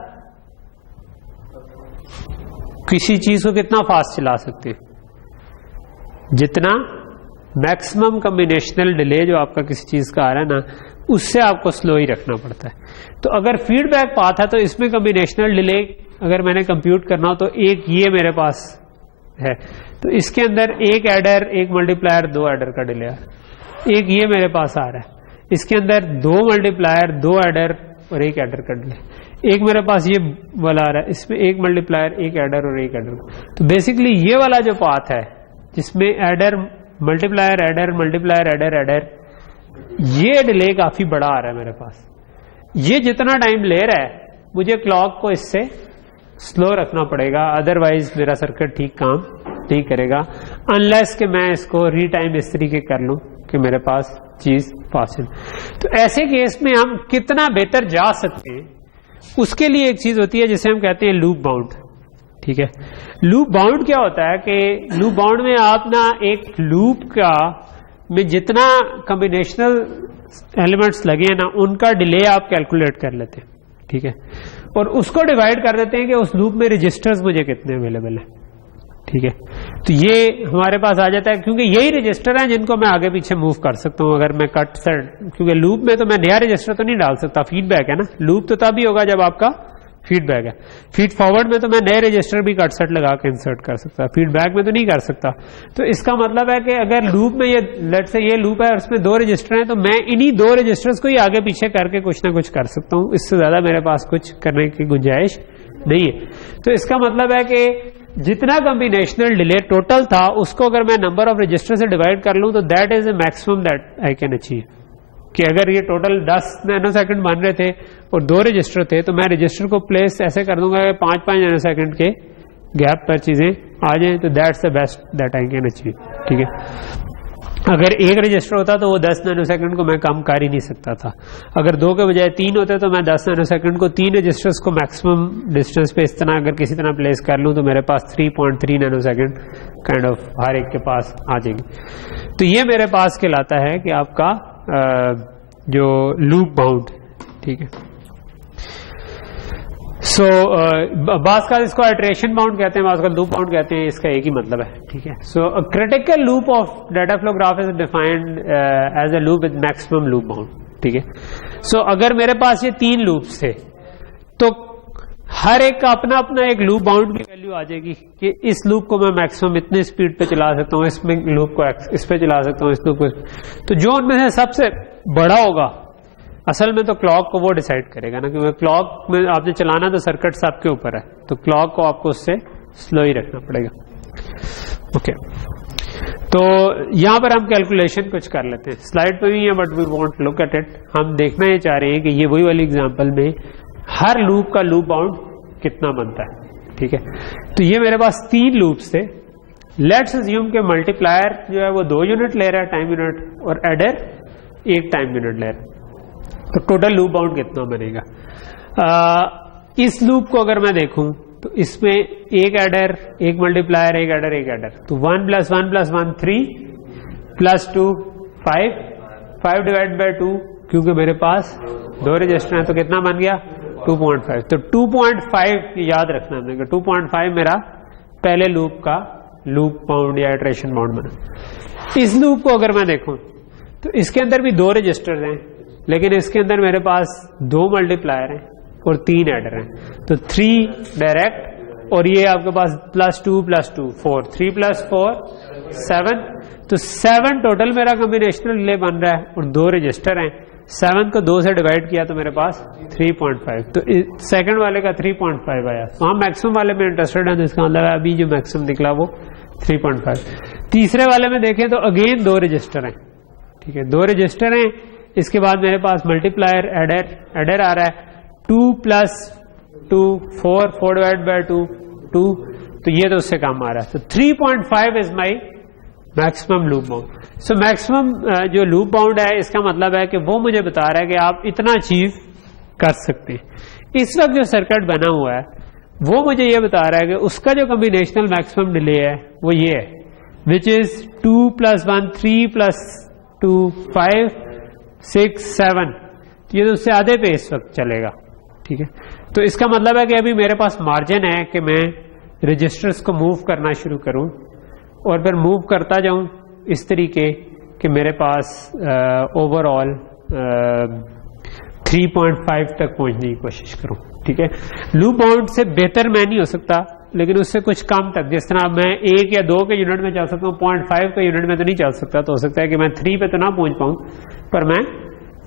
किसी चीज को कितना फास्ट चला सकते हैं, जितना मैक्सिमम कॉम्बिनेशनल डिले जो आपका किसी चीज का आ रहा है ना, उससे आपको स्लो ही रखना पड़ता है। तो अगर फीडबैक पाथ है तो इसमें कॉम्बिनेशनल डिले अगर मैंने कंप्यूट करना हो तो एक ये मेरे पास है, तो इसके अंदर एक एडर, एक मल्टीप्लायर, 2 एडर का डिले है। एक ये मेरे पास आ रहा है, इसके अंदर 2 मल्टीप्लायर, 2 एडर और 1 एडर का डिले। एक मेरे पास ये वाला आ रहा है, इसमें 1 मल्टीप्लायर, 1 एडर और 1 एडर। तो बेसिकली ये वाला जो पाथ है जिसमें adder multiplier adder multiplier adder adder, ये डिले काफी बड़ा आ रहा है मेरे पास। ये जितना टाइम ले रहा है मुझे क्लॉक को इससे स्लो रखना पड़ेगा, अदरवाइज मेरा सर्किट ठीक काम नहीं करेगा, अनलेस कि मैं इसको रीटाइम इस तरीके कर लूं कि मेरे पास चीज फास्ट है। तो ऐसे केस में हम कितना बेहतर जा सकते हैं, उसके लिए एक चीज होती है जिसे हम कहते हैं लूप बाउंड, ठीक है। लूप बाउंड क्या होता है कि लूप बाउंड में आप ना एक लूप का में जितना कॉम्बिनेशनल एलिमेंट्स लगे हैं ना, उनका डिले आप कैलकुलेट कर लेते हैं, ठीक है, और उसको डिवाइड कर देते हैं कि उस लूप में रजिस्टर्स मुझे कितने अवेलेबल हैं, ठीक ठीक है। तो ये हमारे पास आ जाता है, क्योंकि यही रजिस्टर है जिनको मैं आगे पीछे मूव कर सकता हूं अगर मैं कट सेट, क्योंकि लूप में तो मैं नया रजिस्टर तो नहीं डाल सकता, फीडबैक है ना, लूप तो तभी होगा जब आपका फीडबैक है। फीड फॉरवर्ड में तो मैं नए रजिस्टर भी कट सेट लगा के इंसर्ट कर सकता, फीडबैक में तो नहीं कर सकता। तो इसका मतलब है कि अगर लूप में ये लेट से ये लूप है और उसमें 2 रजिस्टर हैं, तो मैं इन्हीं 2 रजिस्टर्स को ही आगे पीछे करके कुछ ना कुछ कर सकता हूं, इससे ज्यादा मेरे पास कुछ करने की गुंजाइश नहीं है। तो इसका मतलब है कि जितना कॉम्बिनेशनल डिले टोटल था उसको अगर मैं नंबर ऑफ रजिस्टर से डिवाइड कर लूं तो that is the maximum that I can achieve. कि अगर ये टोटल 10 नैनोसेकंड बन रहे थे और 2 रजिस्टर थे, तो मैं रजिस्टर को प्लेस ऐसे कर दूंगा कि 5-5 नैनोसेकंड के गैप पर चीजें आ जाएं, तो that's the best that I can achieve. ठीक है, अगर एक रजिस्टर होता तो वो 10 नैनोसेकंड को मैं कम कर ही नहीं सकता था। अगर 2 के बजाय 3 होते तो मैं 10 नैनोसेकंड को 3 रजिस्टर्स को मैक्सिमम डिस्टेंस पे इस तरह अगर किसी तरह प्लेस कर लूं तो मेरे पास 3.3 नैनोसेकंड काइंड ऑफ हर एक के पास आ जाएंगे। तो ये मेरे पास कहलाता है कि आपका जो लूप बाउंड। ठीक है, सो बास का इसको आइटरेशन बाउंड कहते हैं, बास का लूप बाउंड कहते हैं, इसका एक ही मतलब है। ठीक है, so critical loop of data flow graph is defined as a loop with maximum loop bound. ठीक है, सो अगर मेरे पास ये 3 लूप्स थे तो हर एक का अपना अपना एक लूप बाउंड की वैल्यू आ जाएगी कि इस लूप को मैं मैक्सिमम इतने स्पीड पे चला सकता हूँ, इसमें लूप को इस पे चला सकता हूँ, इस लूप को। तो जो उनमें से सबसे बड़ा होगा असल में तो क्लॉक को वो डिसाइड करेगा ना, क्योंकि क्लॉक में आपने चलाना तो सर्किट सबके ऊपर है, तो क्लॉक को आपको उससे स्लो ही रखना पड़ेगा। ओके, तो यहां पर हम कैलकुलेशन कुछ कर लेते हैं, स्लाइड पे भी है but we won't look at it. हम देखना ये चाह रहे हैं कि ये वही वाली एग्जांपल में हर लूप का लूप बाउंड कितना बनता है। ठीक है, तो ये मेरे पास 3 लूप्स थे। लेट्स अज्यूम के मल्टीप्लायर जो है वो 2 यूनिट ले रहा है टाइम यूनिट, और एडर 1 टाइम यूनिट ले रहा है, तो टोटल लूप बाउंड कितना बनेगा। इस लूप को अगर मैं देखूं तो इसमें एक एडर, एक मल्टीप्लायर, एक एडर, एक एडर, तो 1 + 1 + 1 3 + 2 5, 5 डिवाइड बाय 2, क्योंकि मेरे पास 2 रजिस्टर हैं तो कितना बन गया 2.5। तो 2.5 याद रखना है, 2.5 मेरा पहले लूप का लूप बाउंड या इटरेशन बाउंड बना। इस लूप को अगर मैं देखूं तो इसके अंदर भी 2 रजिस्टर हैं, लेकिन इसके अंदर मेरे पास 2 मल्टीप्लायर हैं और 3 एडर हैं, तो 3 डायरेक्ट, और ये आपके पास +2 + 2 4, 3 + 4 7, तो 7 टोटल मेरा कॉम्बिनेशनल डिले बन रहा है और 2 रजिस्टर हैं। 7 को 2 से डिवाइड किया तो मेरे पास 3.5, तो सेकंड वाले का 3.5 आया। तो हम मैक्सिमम वाले में इंटरेस्टेड हैं, तो इसका मतलब है अभी जो मैक्सिमम निकला वो 3.5। तीसरे वाले में देखें तो अगेन 2 रजिस्टर हैं। ठीक है, 2 रजिस्टर हैं, इसके बाद मेरे पास मल्टीप्लायर एडर आ रहा है 2 + 2 4, 4 डिवाइड बाय 2 2, तो ये तो उससे कम आ रहा है। तो 3.5 is my maximum loop bound. So maximum जो लूप बाउंड है इसका मतलब है कि वो मुझे बता रहा है कि आप इतना अचीव कर सकते हैं। इस वक्त जो सर्किट बना हुआ है वो मुझे ये बता रहा है कि उसका जो कॉम्बिनेशनल मैक्सिमम डिले है वो ये है, विच इज 2 + 1 3 + 2 5 6 7, ये तो उससे आधे पे इस वक्त चलेगा। ठीक है, तो इसका मतलब है कि अभी मेरे पास मार्जिन है कि मैं रजिस्टर्स को मूव करना शुरू करूं और फिर मूव करता जाऊं इस तरीके कि मेरे पास ओवरऑल 3.5 तक पहुंचने की कोशिश करूं। ठीक है, लूप बाउंड से बेहतर मैं नहीं हो सकता, लेकिन उससे कुछ कम तक, जिस तरह मैं 1 या 2 के यूनिट में चल सकता हूं, 0.5 के यूनिट में तो नहीं चल सकता, तो हो सकता है कि मैं 3 पे तो ना पहुंच पाऊं पर मैं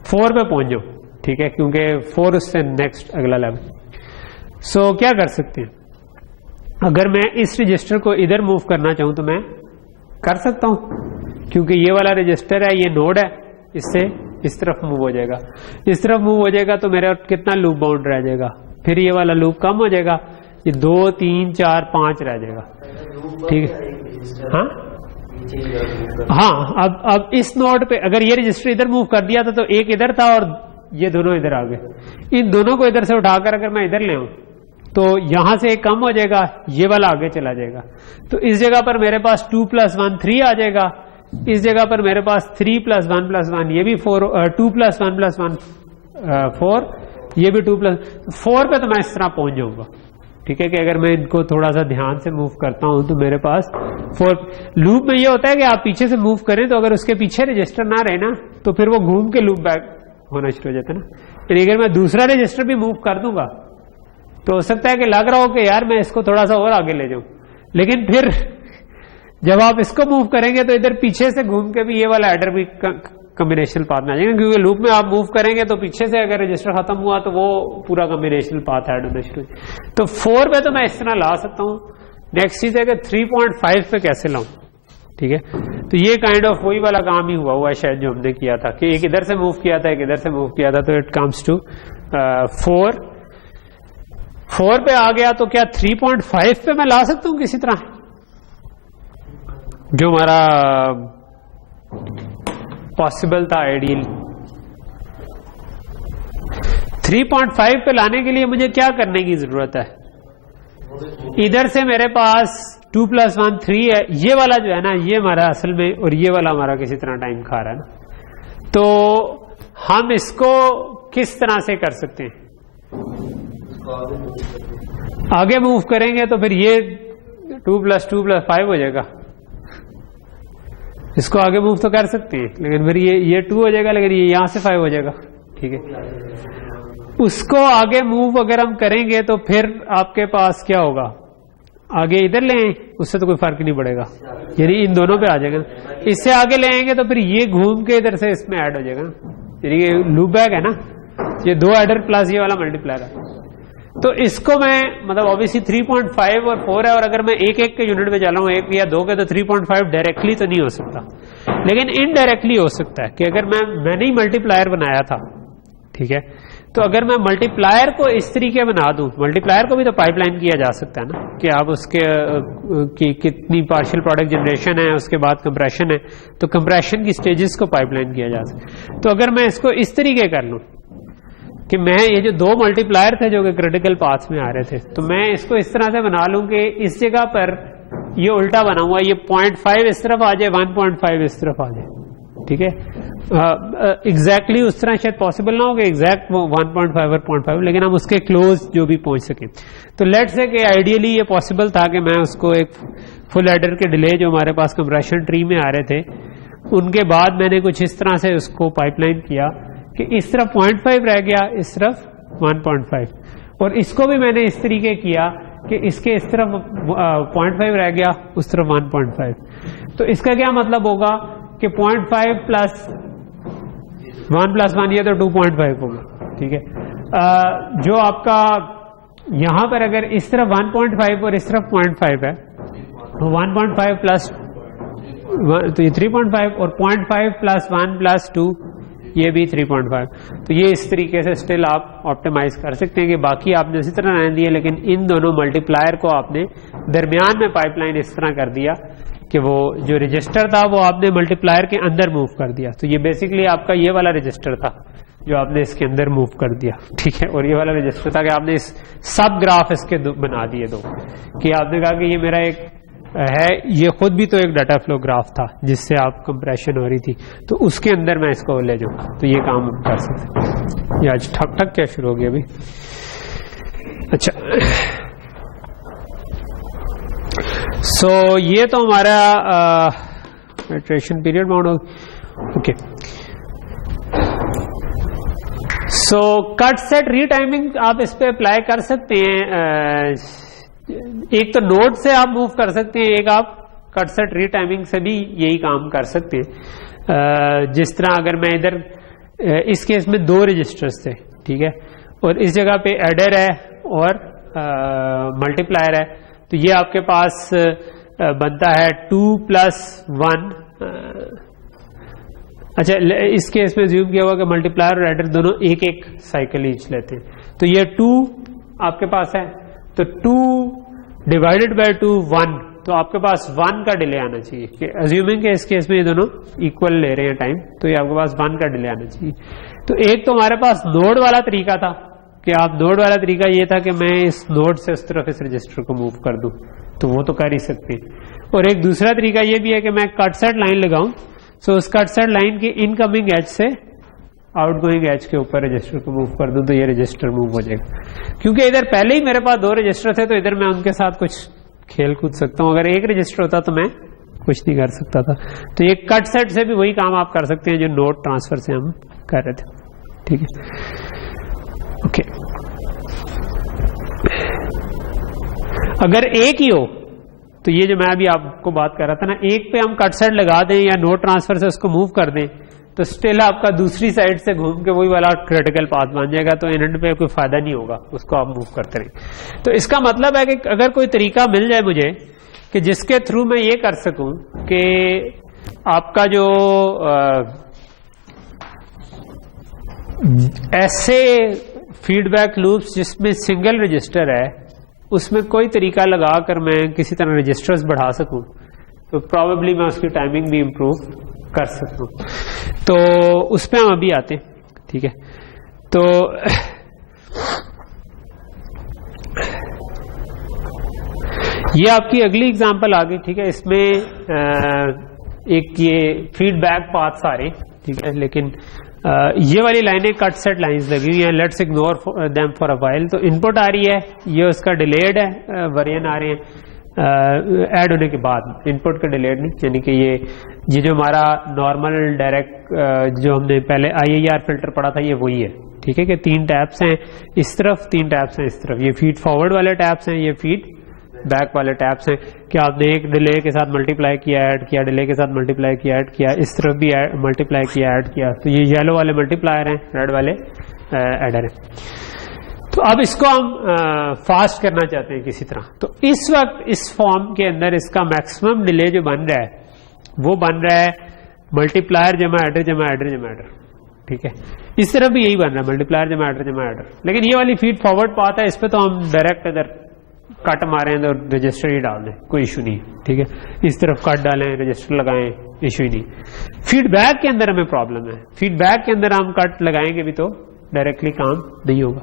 4 पे पहुंच जाऊं। ठीक है, क्योंकि 4 उससे नेक्स्ट अगला लेवल। सो क्या कर सकते हैं, अगर मैं इस रजिस्टर को इधर मूव करना चाहूं तो मैं कर सकता हूं, क्योंकि ये वाला रजिस्टर है, ये नोड है, इससे इस तरफ मूव हो जाएगा, इस तरफ मूव हो जाएगा तो मेरा कितना लूप बाउंड रह जाएगा, फिर ये वाला लूप कम हो जाएगा, ये 2 3 4 5 रह जाएगा। ठीक है, हाँ, अब इस नोड पे अगर ये रजिस्टर इधर मूव कर दिया था तो एक इधर था और ये दोनों इधर आ गए। इन दोनों को इधर से उठाकर अगर मैं इधर ले आऊं तो यहां से एक कम हो जाएगा, ये वाला आगे चला जाएगा, तो इस जगह पर मेरे पास 2 + 1 3 आ जाएगा, इस जगह पर मेरे पास 3 + 1 + 1 ये भी 4, 2 + 1 + 1 4, ये भी 2 + 4 पे तो मैं इस तरह पहुंच जाऊंगा। ठीक है, कि अगर मैं इनको थोड़ा सा ध्यान से मूव करता हूं तो मेरे पास 4 लूप में ये होता है कि आप पीछे से मूव करें तो अगर उसके पीछे रजिस्टर ना रहे ना तो फिर वो घूम के लूप बैक होना शुरू हो जाता है ना। यानी अगर मैं दूसरा रजिस्टर भी मूव कर दूंगा तो हो सकता है कि लग रहा हो कि यार मैं इसको थोड़ा सा और आगे ले जाऊं, लेकिन फिर जब आप इसको मूव करेंगे तो इधर पीछे से घूम के भी ये वाला एडर भी कॉम्बिनेशनल पाथ में आ जाएगा, क्योंकि लूप में आप मूव करेंगे तो पीछे से अगर रजिस्टर खत्म हुआ तो वो पूरा कॉम्बिनेशनल पाथ ऐड होना शुरू। तो 4 पे तो मैं इस तरह ला सकता हूं। नेक्स्ट चीज है कि 3.5 पे कैसे लाऊं, ठीक है। तो ये काइंड ऑफ वही वाला काम ही हुआ है शायद जो हमने किया था कि एक इधर से मूव किया था, एक इधर से मूव किया था, तो इट कम्स टू 4 पे आ गया। तो क्या 3.5 पे मैं ला सकता हूं किसी तरह, जो हमारा पॉसिबल था आइडियल। 3.5 पे लाने के लिए मुझे क्या करने की जरूरत है, इधर से मेरे पास 2 + 1 3 है, ये वाला जो है ना ये हमारा असल में, और ये वाला हमारा किसी तरह टाइम खा रहा है ना। तो हम इसको किस तरह से कर सकते हैं, आगे मूव करेंगे तो फिर ये 2 + 2 + 5 हो जाएगा। इसको आगे मूव तो कर सकते हैं, लेकिन फिर ये 2 हो जाएगा, लेकिन ये यहां से 5 हो जाएगा, ठीक है। उसको आगे मूव अगर हम करेंगे तो फिर आपके पास क्या होगा, आगे इधर ले आए उससे तो कोई फर्क नहीं पड़ेगा, यानी इन दोनों पे आ जाएगा। इससे आगे ले आएंगे तो फिर ये घूम के इधर से इसमें ऐड हो जाएगा, यानी ये लूप बैक है ना, ये 2 एडर प्लस ये वाला मल्टीप्लायर है। तो इसको मैं मतलब ऑब्वियसली 3.5 और 4 है, और अगर मैं एक के यूनिट में चला हूं, 1 या 2 के, तो 3.5 डायरेक्टली तो नहीं हो सकता, लेकिन इनडायरेक्टली हो सकता है कि अगर मैंने ही मल्टीप्लायर बनाया था, ठीक है, तो अगर मैं मल्टीप्लायर को इस तरीके बना दूं, मल्टीप्लायर को भी तो पाइपलाइन किया जा सकता है ना, कि आप उसके की कितनी पार्शियल प्रोडक्ट जनरेशन है, उसके बाद कंप्रेशन है, तो कंप्रेशन की स्टेजेस को पाइपलाइन किया जा सकता है। तो अगर मैं इसको इस तरीके कर लूं कि मैं ये जो 2 मल्टीप्लायर थे जो कि क्रिटिकल पाथ में आ रहे थे, तो मैं इसको इस तरह से बना लूं कि इस जगह पर ये उल्टा बना हुआ, ये 0.5 इस तरफ आ जाए, 1.5 इस तरफ आ जाए, ठीक है। एग्जैक्टली उस तरह शायद पॉसिबल ना हो कि एग्जैक्ट 1.5 और 0.5, लेकिन हम उसके क्लोज जो भी पहुंच सके। तो लेट्स से कि आइडियली ये पॉसिबल था कि मैं उसको एक फुल एडर के डिले जो हमारे पास कंप्रेशन ट्री में आ रहे थे, उनके बाद मैंने कुछ इस तरह से उसको पाइपलाइन किया कि इस तरफ 0.5 रह गया, इस तरफ 1.5, और इसको भी मैंने इस तरीके किया कि इसके इस तरफ 0.5 रह गया, उस तरफ 1.5। तो इसका क्या मतलब होगा कि 0.5 + 1 + 1 ये तो 2.5 होगा, ठीक है। जो आपका यहां पर अगर इस तरफ 1.5 और इस तरफ 0.5 है, तो 1.5 प्लस तो ये 3.5, और 0.5 + 1 + 2 ये भी 3.5। तो ये इस तरीके से स्टिल आप ऑप्टिमाइज कर सकते हैं कि बाकी आपने इसी तरह रहने दिया, लेकिन इन दोनों मल्टीप्लायर को आपने दरमियान में पाइपलाइन इस तरह कर दिया कि वो जो रजिस्टर था वो आपने मल्टीप्लायर के अंदर मूव कर दिया। तो ये बेसिकली आपका ये वाला रजिस्टर था जो आपने इसके अंदर मूव कर दिया, ठीक है। और ये वाला रजिस्टर था कि आपने इस सब ग्राफ इसके बना दिए दो, कि आपने कहा कि ये मेरा एक है, ये खुद भी तो एक डाटा फ्लो ग्राफ था जिससे आप कंप्रेशन हो रही थी, तो उसके अंदर मैं इसको ले जाऊँ, तो ये काम हम कर सकते। ये आज ठक ठक क्या शुरू हो गया अभी। अच्छा, सो ये तो हमारा इटरेशन पीरियड बाउंड हो, ओके। सो कट सेट रीटाइमिंग आप इस पे अप्लाई कर सकते हैं। एक तो नोड से आप मूव कर सकते हैं, एक आप कट सेट रीटाइमिंग से भी यही काम कर सकते हैं। जिस तरह अगर मैं इधर इस केस में 2 रजिस्टर्स थे, ठीक है, और इस जगह पे एडर है और मल्टीप्लायर है, तो ये आपके पास बनता है 2 + 1। अच्छा, इस केस में ज्यूम किया हुआ कि मल्टीप्लायर और एडर दोनों एक साइकिल ईच लेते हैं, तो ये 2 आपके पास है, तो 2 / 2 1, तो आपके पास 1 का डिले आना चाहिए, कि अज्यूमिंग के इस केस में ये दोनों इक्वल ले रहे हैं टाइम, तो ये आपके पास 1 का डिले आना चाहिए। तो एक तो हमारे पास नोड वाला तरीका था कि आप नोड वाला तरीका ये था कि मैं इस नोड से उस तरफ इस रजिस्टर को मूव कर दूं, तो वो तो कर ही सकते हैं। और एक दूसरा तरीका ये भी है कि मैं कट सेट लाइन लगाऊं, सो उस कट सेट लाइन की इनकमिंग एज से आउटगोइंग एज के ऊपर रजिस्टर को मूव कर दूं तो ये रजिस्टर मूव हो जाएगा। क्योंकि इधर पहले ही मेरे पास 2 रजिस्टर थे तो इधर मैं उनके साथ कुछ खेल कूद सकता हूं। अगर एक रजिस्टर होता तो मैं कुछ नहीं कर सकता था। तो ये कट सेट से भी वही काम आप कर सकते हैं जो नोट ट्रांसफर से हम कर रहे थे। ठीक है, ओके। अगर एक ही हो तो ये जो मैं अभी आपको बात कर रहा था ना, एक पे हम कट सेट लगा दें या नोट ट्रांसफर से उसको मूव कर दें तो स्टिल आपका दूसरी साइड से घूम के वही वाला क्रिटिकल पाथ बन जाएगा, तो इन एंड पे कोई फायदा नहीं होगा, उसको आप मूव करते रहें। तो इसका मतलब है कि अगर कोई तरीका मिल जाए मुझे कि जिसके थ्रू मैं ये कर सकूं कि आपका जो ऐसे फीडबैक लूप्स जिसमें सिंगल रजिस्टर है उसमें कोई तरीका लगाकर मैं किसी तरह रजिस्टर्स बढ़ा सकूं तो प्रॉबेबली मैं उसकी टाइमिंग भी इंप्रूव कर सकता हूं। तो उस पर हम अभी आते हैं। ठीक है, तो ये आपकी अगली एग्जांपल आ गई। ठीक है, इसमें एक ये फीडबैक पाथ्स आ रहे हैं। ठीक है, लेकिन ये वाली लाइनें कट सेट लाइंस लगी हुई हैं, let's ignore them for a while. तो इनपुट आ रही है, ये उसका डिलेड है, वेरिएंट आ रहे हैं ऐड होने के बाद, इनपुट का डिलेड नहीं, यानी कि ये जो हमारा नॉर्मल डायरेक्ट जो हमने पहले IIR फिल्टर पढ़ा था ये वही है। ठीक है, कि 3 टैप्स हैं इस तरफ, 3 टैप्स हैं इस तरफ, ये फीड फॉरवर्ड वाले टैप्स हैं, ये फीड बैक वाले टैप्स हैं कि आपने एक डिले के साथ मल्टीप्लाई किया, ऐड किया, डिले के साथ मल्टीप्लाई किया, ऐड किया, इस तरफ भी मल्टीप्लाई किया, ऐड किया। तो ये येलो वाले मल्टीप्लायर हैं, रेड वाले एडर हैं। तो अब इसको हम फास्ट करना चाहते हैं किसी तरह। तो इस वक्त इस फॉर्म के अंदर इसका मैक्सिमम डिले जो बन रहा है वो बन रहा है मल्टीप्लायर जमा एडर जमा एडर जमा एडर। ठीक है, इस तरफ भी यही बन रहा है, मल्टीप्लायर जमा एडर जमा एडर। लेकिन ये वाली फीड फॉरवर्ड पाथ है, इस पे तो हम डायरेक्ट अगर कट मारें तो रजिस्टर ही डाल दें, कोई इशू नहीं। ठीक है, इस तरफ कट डालें, रजिस्टर लगाएं, इशू ही नहीं। फीडबैक के अंदर हमें प्रॉब्लम है, फीडबैक के अंदर हम कट लगाएंगे भी तो डायरेक्टली काम नहीं होगा।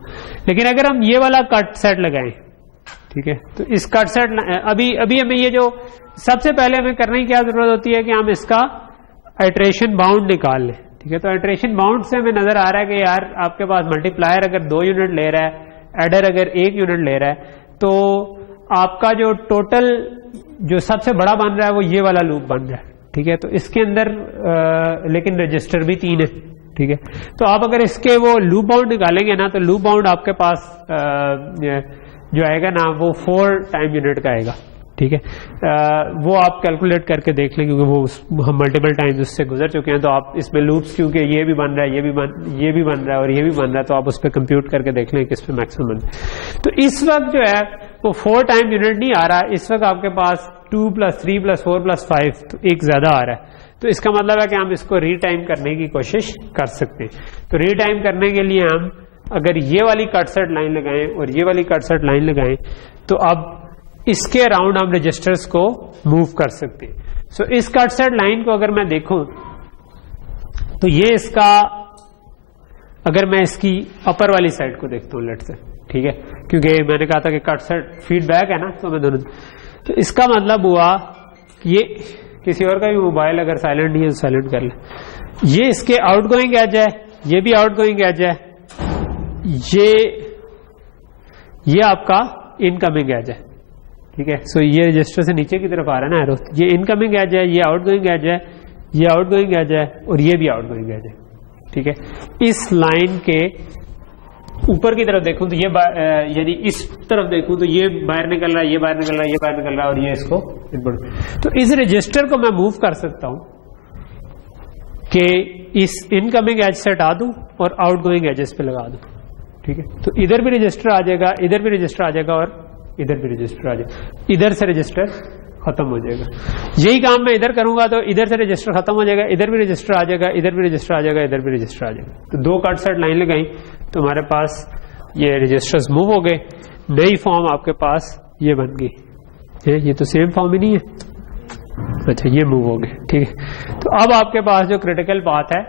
लेकिन अगर हम ये वाला कट सेट लगाएं, ठीक है, तो इस कट सेट अभी हमें ये जो सबसे पहले हमें करने की क्या जरूरत होती है कि हम इसका आइट्रेशन बाउंड निकाल लें। ठीक है, तो आइट्रेशन बाउंड से हमें नजर आ रहा है कि यार आपके पास मल्टीप्लायर अगर 2 यूनिट ले रहा है, एडर अगर 1 यूनिट ले रहा है, तो आपका जो टोटल जो सबसे बड़ा बन रहा है वो ये वाला लूप बन रहा है। ठीक है, तो इसके अंदर लेकिन रजिस्टर भी 3 है। ठीक है, तो आप अगर इसके वो लूप बाउंड निकालेंगे ना तो लूप बाउंड आपके पास जो आएगा ना वो 4 टाइम यूनिट का आएगा। ठीक है, वो आप कैलकुलेट करके देख लें क्योंकि वो हम मल्टीपल टाइम्स उससे गुजर चुके हैं। तो आप इसमें लूप्स क्योंकि ये भी बन रहा है, ये भी बन रहा है और ये भी बन रहा है, तो आप उस पर कंप्यूट करके देख लें किस पे मैक्सिमम बन। तो इस वक्त जो है वो 4 टाइम यूनिट नहीं आ रहा है, इस वक्त आपके पास 2 + 3 + 4 + 5 तो एक ज्यादा आ रहा है। तो इसका मतलब है कि हम इसको रीटाइम करने की कोशिश कर सकते हैं। तो रीटाइम करने के लिए हम अगर ये वाली कट सेट लाइन लगाएं और ये वाली कट सेट लाइन लगाएं तो अब इसके अराउंड हम रजिस्टर्स को मूव कर सकते हैं। सो इस कट सेट लाइन को अगर मैं देखूं तो ये इसका, अगर मैं इसकी अपर वाली साइड को देखता हूं लेट से, ठीक है, क्योंकि मैंने कहा था कि कट सेट फीडबैक है ना, तो मैं दोनों, तो इसका मतलब हुआ ये किसी और का भी मोबाइल अगर साइलेंट नहीं है तो साइलेंट कर ले। ये इसके आउटगोइंग एज है, ये भी आउटगोइंग एज है, ये आपका इनकमिंग एज है। ठीक है, सो ये रजिस्टर से नीचे की तरफ आ रहा है ना एरो, ये इनकमिंग एज है, ये आउटगोइंग एज है, ये आउटगोइंग एज है और ये भी आउटगोइंग एज है। ठीक है, इस लाइन के ऊपर की तरफ देखूं तो ये यानी इस तरफ देखूं तो ये बाहर निकल रहा है, ये बाहर निकल रहा है, ये बाहर निकल रहा है और ये इसको इनपुट। तो इस रजिस्टर को मैं मूव कर सकता हूं कि इस इनकमिंग एज से हटा दूं और आउटगोइंग एजेस पे लगा दूं। ठीक है, तो इधर भी रजिस्टर आ जाएगा, इधर भी रजिस्टर आ जाएगा और इधर भी रजिस्टर आ जाएगा, इधर से रजिस्टर खत्म हो जाएगा। यही काम मैं इधर करूंगा तो इधर से रजिस्टर खत्म हो जाएगा, इधर भी रजिस्टर आ जाएगा, इधर भी रजिस्टर आ जाएगा, इधर भी रजिस्टर आ जाएगा। तो 2 कट सेट लाइन लगाई तो हमारे पास ये रजिस्टर्स मूव हो गए, नई फॉर्म आपके पास ये बन गई। ये तो सेम फॉर्म ही नहीं है, अच्छा ये मूव हो गए। ठीक है, तो अब आपके पास जो क्रिटिकल पाथ है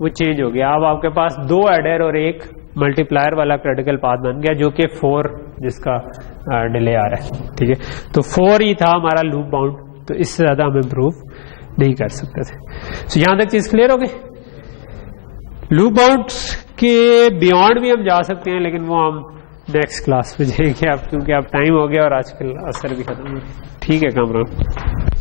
वो चेंज हो गया। अब आपके पास 2 एडर और 1 मल्टीप्लायर वाला क्रिटिकल पाथ बन गया जो कि 4 जिसका डिले आ रहा है। ठीक है, तो 4 ही था हमारा लूप बाउंड, तो इससे ज्यादा हम इम्प्रूव नहीं कर सकते थे। तो यहां तक चीज क्लियर हो गई। लूप बाउंड्स के बियॉन्ड भी हम जा सकते हैं, लेकिन वो हम नेक्स्ट क्लास में जाएंगे अब, क्योंकि अब टाइम हो गया और आजकल असर भी खत्म हो गया। ठीक है कामरान।